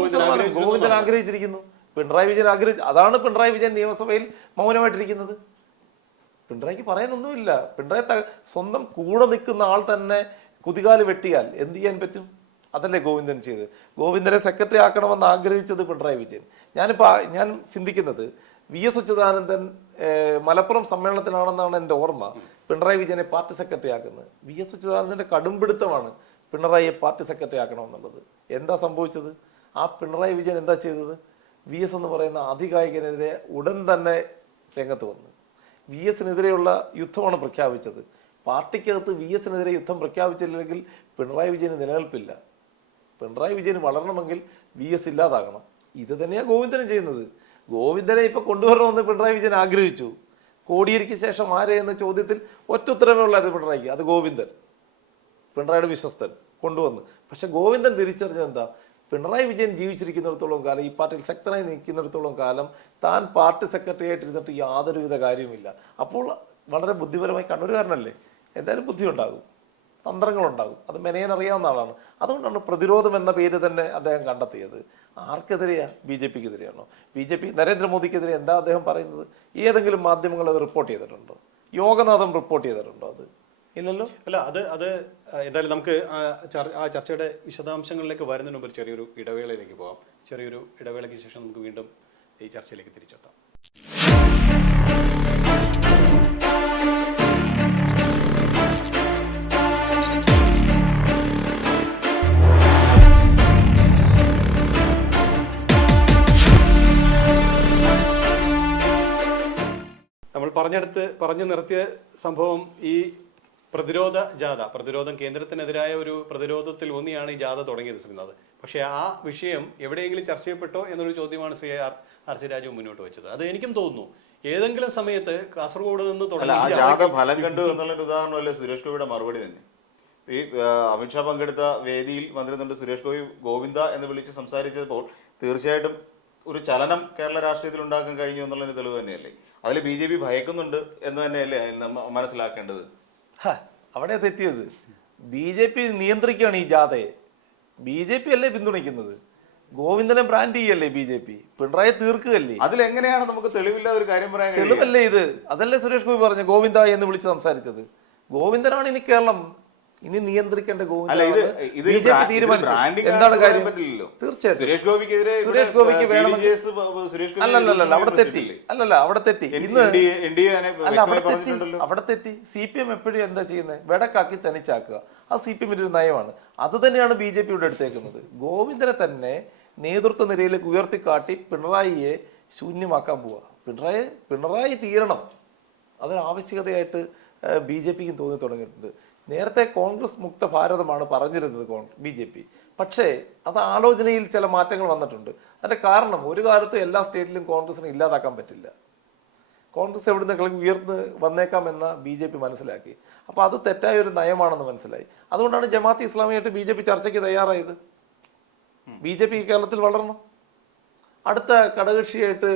ഗോവിന്ദൻ ആഗ്രഹിച്ചിരിക്കുന്നു, പിണറായി വിജയൻ അതാണ് പിണറായി വിജയൻ നിയമസഭയിൽ മൗനമായിട്ടിരിക്കുന്നത്. പിണറായിക്ക് പറയാനൊന്നുമില്ല. പിണറായി സ്വന്തം കൂടെ നിൽക്കുന്ന ആൾ തന്നെ കുതികാല് വെട്ടിയാൽ എന്ത് ചെയ്യാൻ പറ്റും? അതല്ലേ ഗോവിന്ദൻ ചെയ്ത്. ഗോവിന്ദനെ സെക്രട്ടറി ആക്കണമെന്ന് ആഗ്രഹിച്ചത് പിണറായി വിജയൻ. ഞാൻ ചിന്തിക്കുന്നത് VS അച്യുതാനന്ദൻ മലപ്പുറം സമ്മേളനത്തിലാണെന്നാണ് എൻ്റെ ഓർമ്മ പിണറായി വിജയനെ പാർട്ടി സെക്രട്ടറി ആക്കുന്നത്. VS അച്യുതാനന്ദൻ്റെ കടുംപിടുത്തമാണ് പിണറായിയെ പാർട്ടി സെക്രട്ടറി ആക്കണമെന്നുള്ളത്. എന്താ സംഭവിച്ചത്? ആ പിണറായി വിജയൻ എന്താ ചെയ്തത്? VS എന്ന് പറയുന്ന അധികായകനെതിരെ ഉടൻ തന്നെ രംഗത്ത് വന്നു. VS-നെതിരെയുള്ള യുദ്ധമാണ് പ്രഖ്യാപിച്ചത്. പാർട്ടിക്കകത്ത് VS-നെതിരെ യുദ്ധം പ്രഖ്യാപിച്ചില്ലെങ്കിൽ പിണറായി വിജയന് നിലനിൽപ്പില്ല. പിണറായി വിജയന് വളരണമെങ്കിൽ VS ഇല്ലാതാകണം. ഇത് തന്നെയാണ് ഗോവിന്ദനും ചെയ്യുന്നത്. ഗോവിന്ദനെ ഇപ്പൊ കൊണ്ടുവരണമെന്ന് പിണറായി വിജയൻ ആഗ്രഹിച്ചു. കോടിയേരിക്ക് ശേഷം ആരെ എന്ന ചോദ്യത്തിൽ ഒറ്റ ഉത്തരവേ ഉള്ളത് പിണറായിക്ക്, അത് ഗോവിന്ദൻ, പിണറായിയുടെ വിശ്വസ്തൻ കൊണ്ടുവന്ന്. പക്ഷെ ഗോവിന്ദൻ തിരിച്ചറിഞ്ഞത് എന്താ? പിണറായി വിജയൻ ജീവിച്ചിരിക്കുന്നിടത്തോളം കാലം, ഈ പാർട്ടിയിൽ ശക്തനായി നിൽക്കുന്നിടത്തോളം കാലം താൻ പാർട്ടി സെക്രട്ടറി ആയിട്ടിരുന്നിട്ട് യാതൊരുവിധ കാര്യവുമില്ല. അപ്പോൾ വളരെ ബുദ്ധിപരമായി, കണ്ണൂരുകാരനല്ലേ, എന്തായാലും ബുദ്ധി ഉണ്ടാകും, തന്ത്രങ്ങളുണ്ടാകും. അത് മെനയാൻ അറിയാവുന്ന ആളാണ്. അതുകൊണ്ടാണ് പ്രതിരോധം എന്ന പേര് തന്നെ അദ്ദേഹം കണ്ടെത്തിയത്. ആർക്കെതിരെയാ? BJP-ക്കെതിരെയാണോ? BJP നരേന്ദ്രമോദിക്കെതിരെ എന്താ അദ്ദേഹം പറയുന്നത്? ഏതെങ്കിലും മാധ്യമങ്ങൾ അത് റിപ്പോർട്ട് ചെയ്തിട്ടുണ്ടോ? യോഗനാഥം റിപ്പോർട്ട് ചെയ്തിട്ടുണ്ടോ? അത് ഇല്ലല്ലോ. അല്ല, അത് എന്തായാലും നമുക്ക് ആ ചർച്ചയുടെ വിശദാംശങ്ങളിലേക്ക് വരുന്നതിന് മുമ്പ് ചെറിയൊരു ഇടവേളയിലേക്ക് പോകാം. ചെറിയൊരു ഇടവേളയ്ക്ക് ശേഷം നമുക്ക് വീണ്ടും ഈ ചർച്ചയിലേക്ക് തിരിച്ചെത്താം. നമ്മൾ പറഞ്ഞു നിർത്തിയ സംഭവം ഈ പ്രതിരോധം കേന്ദ്രത്തിനെതിരായ ഒരു പ്രതിരോധത്തിൽ ഊന്നിയാണ് ഈ ജാഥ തുടങ്ങിയത് ശ്രീനാഥ്. പക്ഷേ ആ വിഷയം എവിടെയെങ്കിലും ചർച്ച ചെയ്യപ്പെട്ടോ എന്നൊരു ചോദ്യമാണ് ശ്രീ RC രാജു മുന്നോട്ട് വെച്ചത്. അത് എനിക്കും തോന്നുന്നു ഏതെങ്കിലും സമയത്ത് കാസർഗോഡ് നിന്ന് ജാഥ ഫലം കണ്ടു എന്നുള്ളൊരു ഉദാഹരണമല്ലേ സുരേഷ് ഗോപിയുടെ മറുപടി തന്നെ. ഈ അമിത്ഷാ പങ്കെടുത്ത വേദിയിൽ വന്നിരുന്നുണ്ട് സുരേഷ് ഗോപി ഗോവിന്ദ എന്ന് വിളിച്ച് സംസാരിച്ചപ്പോൾ തീർച്ചയായിട്ടും ഒരു ചലനം കേരള രാഷ്ട്രീയത്തിൽ ഉണ്ടാക്കാൻ കഴിഞ്ഞു എന്നുള്ളൊരു തെളിവ് തന്നെയല്ലേ. അതിൽ BJP ഭയക്കുന്നുണ്ട് എന്ന് തന്നെയല്ലേ മനസ്സിലാക്കേണ്ടത്. അവിടെ തെറ്റിയത്. BJP നിയന്ത്രിക്കുകയാണ് ഈ ജാഥയെ. BJP അല്ലേ പിന്തുണയ്ക്കുന്നത്. ഗോവിന്ദനെ ബ്രാൻഡ് ചെയ്യല്ലേ BJP. പിണറായി തീർക്കുകയല്ലേ. അതിലെങ്ങനെയാണ് നമുക്ക് തെളിവില്ലാതെ ഒരു കാര്യം പറയാൻ? തെളിവല്ലേ ഇത്. അതല്ലേ സുരേഷ് ഗോപി പറഞ്ഞു ഗോവിന്ദ എന്ന് വിളിച്ച് സംസാരിച്ചത്. ഗോവിന്ദനാണ് ഇനി കേരളം ഇനി നിയന്ത്രിക്കേണ്ട. എന്താണ് കാര്യം? തീർച്ചയായിട്ടും സുരേഷ് ഗോപിക്ക് വേണമെങ്കിൽ അവിടെ തെറ്റി. ഇന്ന് അവിടെ തെറ്റി. CPM എപ്പോഴും എന്താ ചെയ്യുന്നത്? വെടക്കാക്കി തനിച്ചാക്കുക. ആ CPM-ന്റെ ഒരു നയമാണ്. അത് തന്നെയാണ് BJP-യുടെ എടുത്തേക്കുന്നത്. ഗോവിന്ദനെ തന്നെ നേതൃത്വ നിരയിലേക്ക് ഉയർത്തിക്കാട്ടി പിണറായിയെ ശൂന്യമാക്കാൻ പോവുക. പിണറായി തീരണം. അതൊരു ആവശ്യകതയായിട്ട് BJP-ക്കും തോന്നി തുടങ്ങിയിട്ടുണ്ട്. നേരത്തെ കോൺഗ്രസ് മുക്ത ഭാരതമാണ് പറഞ്ഞിരുന്നത് BJP. പക്ഷേ അത് ആലോചനയിൽ ചില മാറ്റങ്ങൾ വന്നിട്ടുണ്ട്. അതിന്റെ കാരണം, ഒരു കാലത്ത് എല്ലാ സ്റ്റേറ്റിലും കോൺഗ്രസിനെ ഇല്ലാതാക്കാൻ പറ്റില്ല. കോൺഗ്രസ് എവിടുന്ന് ഉയർന്ന് വന്നേക്കാമെന്ന BJP മനസ്സിലാക്കി. അപ്പോൾ അത് തെറ്റായ ഒരു നയമാണെന്ന് മനസ്സിലായി. അതുകൊണ്ടാണ് ജമാഅത്ത് ഇസ്ലാമിയായിട്ട് BJP ചർച്ചയ്ക്ക് തയ്യാറായത്. BJP കേരളത്തിൽ വളരണം. അടുത്ത ഘടകകക്ഷിയായിട്ട്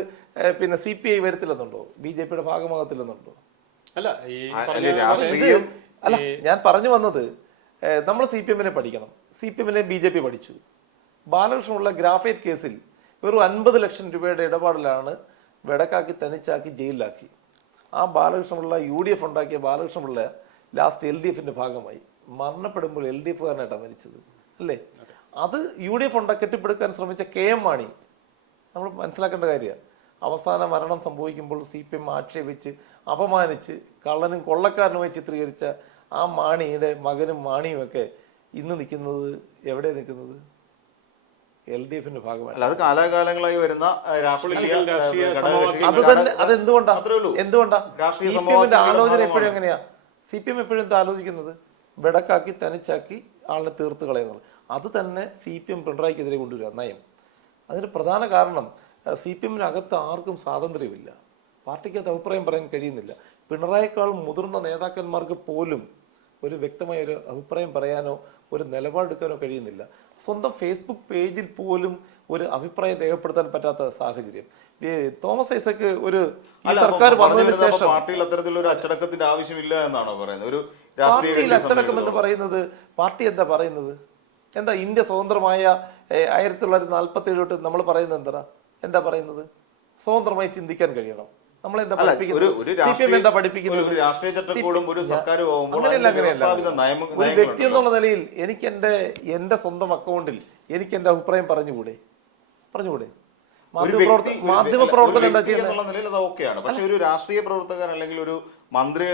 പിന്നെ CPI വരത്തില്ലെന്നുണ്ടോ? BJP-യുടെ ഭാഗമാകത്തില്ലെന്നുണ്ടോ? അല്ല, ഞാൻ പറഞ്ഞു വന്നത് നമ്മൾ CPM-നെ പഠിക്കണം. CPM-നെ BJP പഠിച്ചു. ബാലകൃഷ്ണനുള്ള ഗ്രാഫൈറ്റ് കേസിൽ വെറും 50 ലക്ഷം രൂപയുടെ ഇടപാടിലാണ് വെടക്കാക്കി തനിച്ചാക്കി ജയിലിലാക്കി. ആ ബാലകൃഷ്ണപിള്ള UDF ഉണ്ടാക്കിയ ബാലകൃഷ്ണപിള്ള ലാസ്റ്റ് LDF-ന്റെ ഭാഗമായി. മരണപ്പെടുമ്പോൾ LDF-കാരനായിട്ടാണ് മരിച്ചത് അല്ലേ? അത് UDF കെട്ടിപ്പടുക്കാൻ ശ്രമിച്ച KM മാണി നമ്മൾ മനസ്സിലാക്കേണ്ട കാര്യമാണ്. അവസാന മരണം സംഭവിക്കുമ്പോൾ CPM ആക്ഷേപിച്ച് അപമാനിച്ച് കള്ളനും കൊള്ളക്കാരനുമായി ചിത്രീകരിച്ച ആ മാണിയുടെ മകനും മാണിയും ഒക്കെ ഇന്ന് നിൽക്കുന്നത് എവിടെ നിൽക്കുന്നത്? LDF-ന്റെ ഭാഗമാണ്. അത് കാലാകാലങ്ങളായി വരുന്ന അതെന്തുകൊണ്ടാ? CPM-ന്റെ ആലോചന എപ്പോഴും എങ്ങനെയാ? CPM എപ്പോഴും എന്താ ആലോചിക്കുന്നത്? ബെടക്കാക്കി തനിച്ചാക്കി ആളിനെ തീർത്ത് കളയുന്നത്. അത് തന്നെ CPM പിണറായിക്കെതിരെ കൊണ്ടുവരിക നയം. അതിന് പ്രധാന കാരണം CPM-നകത്ത് ആർക്കും സ്വാതന്ത്ര്യമില്ല, പാർട്ടിക്കകത്ത് അഭിപ്രായം പറയാൻ കഴിയുന്നില്ല. പിണറായിക്കാൾ മുതിർന്ന നേതാക്കന്മാർക്ക് പോലും ഒരു വ്യക്തമായ ഒരു അഭിപ്രായം പറയാനോ ഒരു നിലപാടെടുക്കാനോ കഴിയുന്നില്ല. സ്വന്തം ഫേസ്ബുക്ക് പേജിൽ പോലും ഒരു അഭിപ്രായം രേഖപ്പെടുത്താൻ പറ്റാത്ത സാഹചര്യം. തോമസ് ഐസക്ക് ഈ സർക്കാർ വന്നതിന് ശേഷം പാർട്ടിയിൽ അത്തരത്തിലൊരു അച്ചടക്കത്തിന്റെ ആവശ്യമില്ല എന്നാണോ പറയുന്നത്? ഒരു പാർട്ടിയിൽ അച്ചടക്കം എന്ന് പറയുന്നത് പാർട്ടി എന്താ പറയുന്നത്? എന്താ ഇന്ത്യ സ്വതന്ത്രമായ 1947 തൊട്ട് നമ്മൾ പറയുന്നത് എന്താ പറയുന്നത്? സ്വതന്ത്രമായി ചിന്തിക്കാൻ കഴിയണം. നമ്മളെന്താ പഠിപ്പിക്കുന്നത്? CPM എന്താ പഠിപ്പിക്കുന്നത്? ഒരു വ്യക്തി എന്നുള്ള നിലയിൽ എനിക്ക് എന്റെ സ്വന്തം അക്കൗണ്ടിൽ എനിക്ക് എന്റെ അഭിപ്രായം പറഞ്ഞുകൂടെ? മാധ്യമ പ്രവർത്തനം എന്താ ചെയ്യുന്നത്? പക്ഷെ ഒരു രാഷ്ട്രീയ പ്രവർത്തകൻ അല്ലെങ്കിൽ ഒരു മന്ത്രി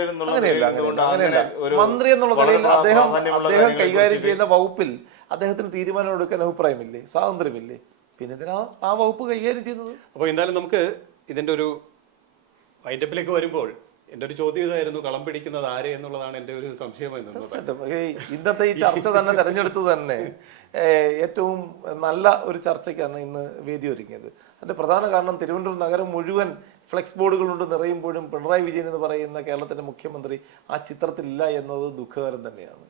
മന്ത്രി എന്നുള്ള നിലയിൽ അദ്ദേഹം കൈകാര്യം ചെയ്യുന്ന വകുപ്പിൽ അദ്ദേഹത്തിന് തീരുമാനം എടുക്കാൻ അഭിപ്രായമില്ലേ, സ്വാതന്ത്ര്യമില്ലേ? പിന്നെ എന്തിനാ ആ വകുപ്പ് കൈകാര്യം ചെയ്യുന്നത്? അപ്പോൾ എന്തായാലും നമുക്ക് ഇതിന്റെ ഒരു വൈൻഡപ്പിലേക്ക് വരുമ്പോൾ എൻ്റെ ഒരു ചോദ്യം ഇതായിരുന്നു, കളം പിടിക്കുന്നത് ആര് എന്നുള്ളതാണ് എൻ്റെ ഒരു സംശയമായി നിന്നത്. ഇന്നത്തെ ഈ ചർച്ച തന്നെ തെരഞ്ഞെടുത്തത് തന്നെ ഏറ്റവും നല്ല ഒരു ചർച്ചയ്ക്കാണ് ഇന്ന് വേദി ഒരുങ്ങിയത്. അതിന്റെ പ്രധാന കാരണം തിരുവനന്തപുരം നഗരം മുഴുവൻ ഫ്ലെക്സ് ബോർഡുകൾ കൊണ്ട് നിറയുമ്പോഴും പിണറായി വിജയൻ എന്ന് പറയുന്ന കേരളത്തിന്റെ മുഖ്യമന്ത്രി ആ ചിത്രത്തിലില്ല എന്നത് ദുഃഖകരം തന്നെയാണ്.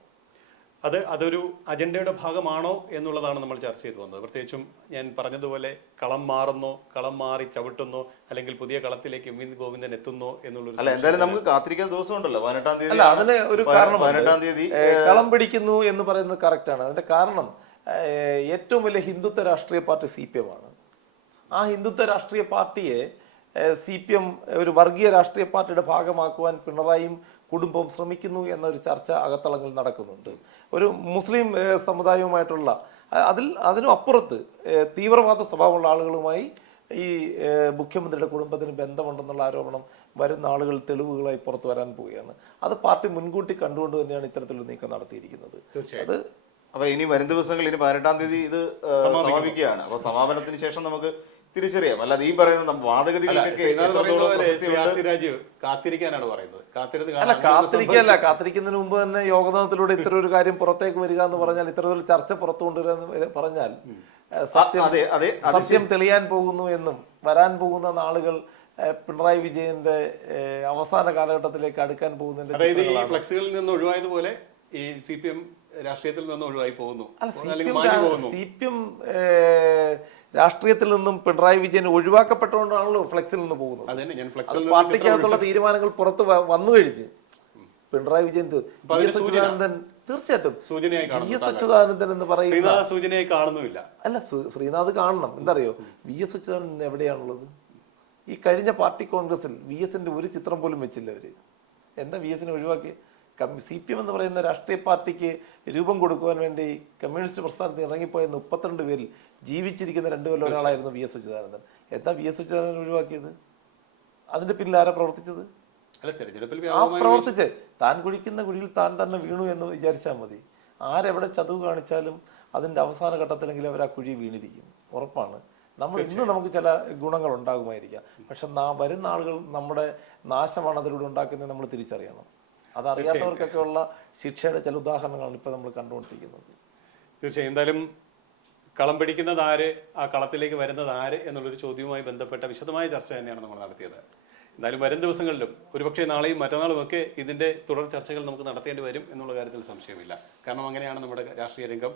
അതൊരു അജണ്ടയുടെ ഭാഗമാണോ എന്നുള്ളതാണ് നമ്മൾ ചർച്ച ചെയ്തു വന്നത്. പ്രത്യേകിച്ചും ഞാൻ പറഞ്ഞതുപോലെ കളം മാറുന്നോ, കളം മാറി ചവിട്ടുന്നോ, അല്ലെങ്കിൽ പുതിയ കളത്തിലേക്ക് MV ഗോവിന്ദൻ എത്തുന്നോ എന്നുള്ളൊരു എന്തായാലും നമുക്ക് കാത്തിരിക്കാൻ ദിവസം ഉണ്ടല്ലോ. 18-ാം തീയതി. അല്ല, അതിന് ഒരു കാരണം 18-ാം തീയതി കളം പിടിക്കുന്നു എന്ന് പറയുന്നത് കറക്റ്റാണ്. അതിന്റെ കാരണം ഏറ്റവും വലിയ ഹിന്ദുത്വ രാഷ്ട്രീയ പാർട്ടി CPM ആണ്. ആ ഹിന്ദുത്വ രാഷ്ട്രീയ പാർട്ടിയെ CPM ഒരു വർഗീയ രാഷ്ട്രീയ പാർട്ടിയുടെ ഭാഗമാക്കുവാൻ പിണറായിയും കുടുംബവും ശ്രമിക്കുന്നു എന്നൊരു ചർച്ച അകത്തളങ്ങളിൽ നടക്കുന്നുണ്ട്. ഒരു മുസ്ലിം സമുദായവുമായിട്ടുള്ള അതിനും അപ്പുറത്ത് തീവ്രവാദ സ്വഭാവമുള്ള ആളുകളുമായി ഈ മുഖ്യമന്ത്രിയുടെ കുടുംബത്തിന് ബന്ധമുണ്ടെന്നുള്ള ആരോപണം വരുന്ന ആളുകൾ തെളിവുകളായി പുറത്തു വരാൻ പോവുകയാണ്. അത് പാർട്ടി മുൻകൂട്ടി കണ്ടുകൊണ്ട് തന്നെയാണ് ഇത്തരത്തിലൊരു നീക്കം നടത്തിയിരിക്കുന്നത്. അത് അപ്പൊ ഇനി വരും ദിവസങ്ങൾ, ഇനി 18-ാം തീയതി ഇത് സമാപിക്കുകയാണ്. അപ്പൊ സമാപനത്തിന് ശേഷം നമുക്ക് തിരിച്ചറിയാം. അല്ലാതെ ഈ പറയുന്ന വാദഗതികൾക്കൊക്കെ കാത്തിരിക്കാനാണ് പറയുന്നത്. കാത്തിരിക്കുന്നതിന് മുമ്പ് തന്നെ യോഗത്തിലൂടെ ഇത്തരം ഒരു കാര്യം പുറത്തേക്ക് വരിക എന്ന് പറഞ്ഞാൽ, ഇത്തരത്തിലുള്ള ചർച്ച പുറത്തു കൊണ്ടുവരിക പറഞ്ഞാൽ സത്യം തെളിയാൻ പോകുന്നു എന്നും വരാൻ പോകുന്ന നാളുകൾ പിണറായി വിജയന്റെ അവസാന കാലഘട്ടത്തിലേക്ക് അടുക്കാൻ പോകുന്നതിന്റെ അതായത് ഈ ഫ്ലെക്സുകളിൽ നിന്ന് ഒഴിവായതുപോലെ ഈ CPM രാഷ്ട്രീയത്തിൽ നിന്ന് ഒഴിവായി പോകുന്നു. CPM രാഷ്ട്രീയത്തിൽ നിന്നും പിണറായി വിജയൻ ഒഴിവാക്കപ്പെട്ടുകൊണ്ടാണല്ലോ ഫ്ലെക്സിൽ നിന്ന് പോകുന്നത്. പാർട്ടിക്കകത്തുള്ള തീരുമാനങ്ങൾ പുറത്ത് വന്നു കഴിഞ്ഞ് പിണറായി വിജയൻ തീർച്ചയായിട്ടും VS അച്യുതാനന്ദൻ എന്ന് പറയുന്ന സൂചനയായി കാണുന്നില്ല. അല്ല, ശ്രീനാഥ് കാണണം. എന്താ അറിയോ, VS അച്യുതാനന്ദൻ എവിടെയാണുള്ളത്? ഈ കഴിഞ്ഞ പാർട്ടി കോൺഗ്രസിൽ VS-ന്റെ ഒരു ചിത്രം പോലും വെച്ചില്ല അവര്. എന്താ VS-നെ ഒഴിവാക്കി? CPM എന്ന് പറയുന്ന രാഷ്ട്രീയ പാർട്ടിക്ക് രൂപം കൊടുക്കുവാൻ വേണ്ടി കമ്മ്യൂണിസ്റ്റ് പ്രസ്ഥാനത്തിൽ ഇറങ്ങിപ്പോയ 32 പേരിൽ ജീവിച്ചിരിക്കുന്ന 2 പേരിൽ ഒരാളായിരുന്നു VS അച്യുതാനന്ദൻ. എന്താ VS അച്യുതാനന്ദൻ ഒഴിവാക്കിയത്? അതിന്റെ പിന്നിൽ ആരാ പ്രവർത്തിച്ചത്? പ്രവർത്തിച്ച് താൻ കുഴിക്കുന്ന കുഴിയിൽ താൻ തന്നെ വീണു എന്ന് വിചാരിച്ചാൽ മതി. ആരെവിടെ ചതുവ് കാണിച്ചാലും അതിന്റെ അവസാന ഘട്ടത്തിലെങ്കിലും അവർ ആ കുഴി വീണിരിക്കും, ഉറപ്പാണ്. നമുക്ക് ചില ഗുണങ്ങൾ ഉണ്ടാകുമായിരിക്കാം, പക്ഷെ വരുന്ന ആളുകൾ നമ്മുടെ നാശമാണ് അതിലൂടെ ഉണ്ടാക്കുന്നത് നമ്മൾ തിരിച്ചറിയണം. അതറിയാത്തവർക്കൊക്കെ ഉള്ള ശിക്ഷയുടെ ചില ഉദാഹരണങ്ങളാണ് ഇപ്പൊ നമ്മൾ കണ്ടുകൊണ്ടിരിക്കുന്നത്. തീർച്ചയായും. എന്തായാലും കളം പിടിക്കുന്നത് ആര്, ആ കളത്തിലേക്ക് വരുന്നത് ആര് എന്നുള്ളൊരു ചോദ്യവുമായി ബന്ധപ്പെട്ട വിശദമായ ചർച്ച തന്നെയാണ് നമ്മൾ നടത്തിയത്. എന്തായാലും വരും ദിവസങ്ങളിലും ഒരുപക്ഷെ നാളെയും മറ്റന്നാളും ഒക്കെ ഇതിന്റെ തുടർ ചർച്ചകൾ നമുക്ക് നടത്തേണ്ടി വരും എന്നുള്ള കാര്യത്തിൽ സംശയമില്ല. കാരണം അങ്ങനെയാണ് നമ്മുടെ രാഷ്ട്രീയ രംഗം.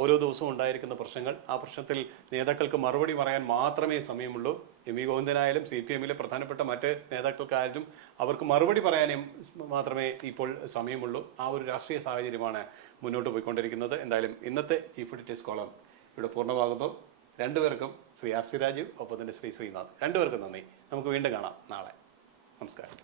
ഓരോ ദിവസവും ഉണ്ടായിരിക്കുന്ന പ്രശ്നങ്ങൾ, ആ പ്രശ്നത്തിൽ നേതാക്കൾക്ക് മറുപടി പറയാൻ മാത്രമേ സമയമുള്ളൂ. MV ഗോവിന്ദനായാലും CPM-ലെ പ്രധാനപ്പെട്ട മറ്റ് നേതാക്കൾക്കായാലും അവർക്ക് മറുപടി പറയാനും മാത്രമേ ഇപ്പോൾ സമയമുള്ളൂ. ആ ഒരു രാഷ്ട്രീയ സാഹചര്യമാണ് മുന്നോട്ട് പോയിക്കൊണ്ടിരിക്കുന്നത്. എന്തായാലും ഇന്നത്തെ ചീഫ് എഡിറ്റേഴ്സ് കോളം ഇവിടെ പൂർണ്ണമാകുന്നു. രണ്ടുപേർക്കും ശ്രീ RC രാജു, ഒപ്പം തന്നെ ശ്രീ ശ്രീനാഥ്, രണ്ടുപേർക്കും നന്ദി. നമുക്ക് വീണ്ടും കാണാം നാളെ. നമസ്കാരം.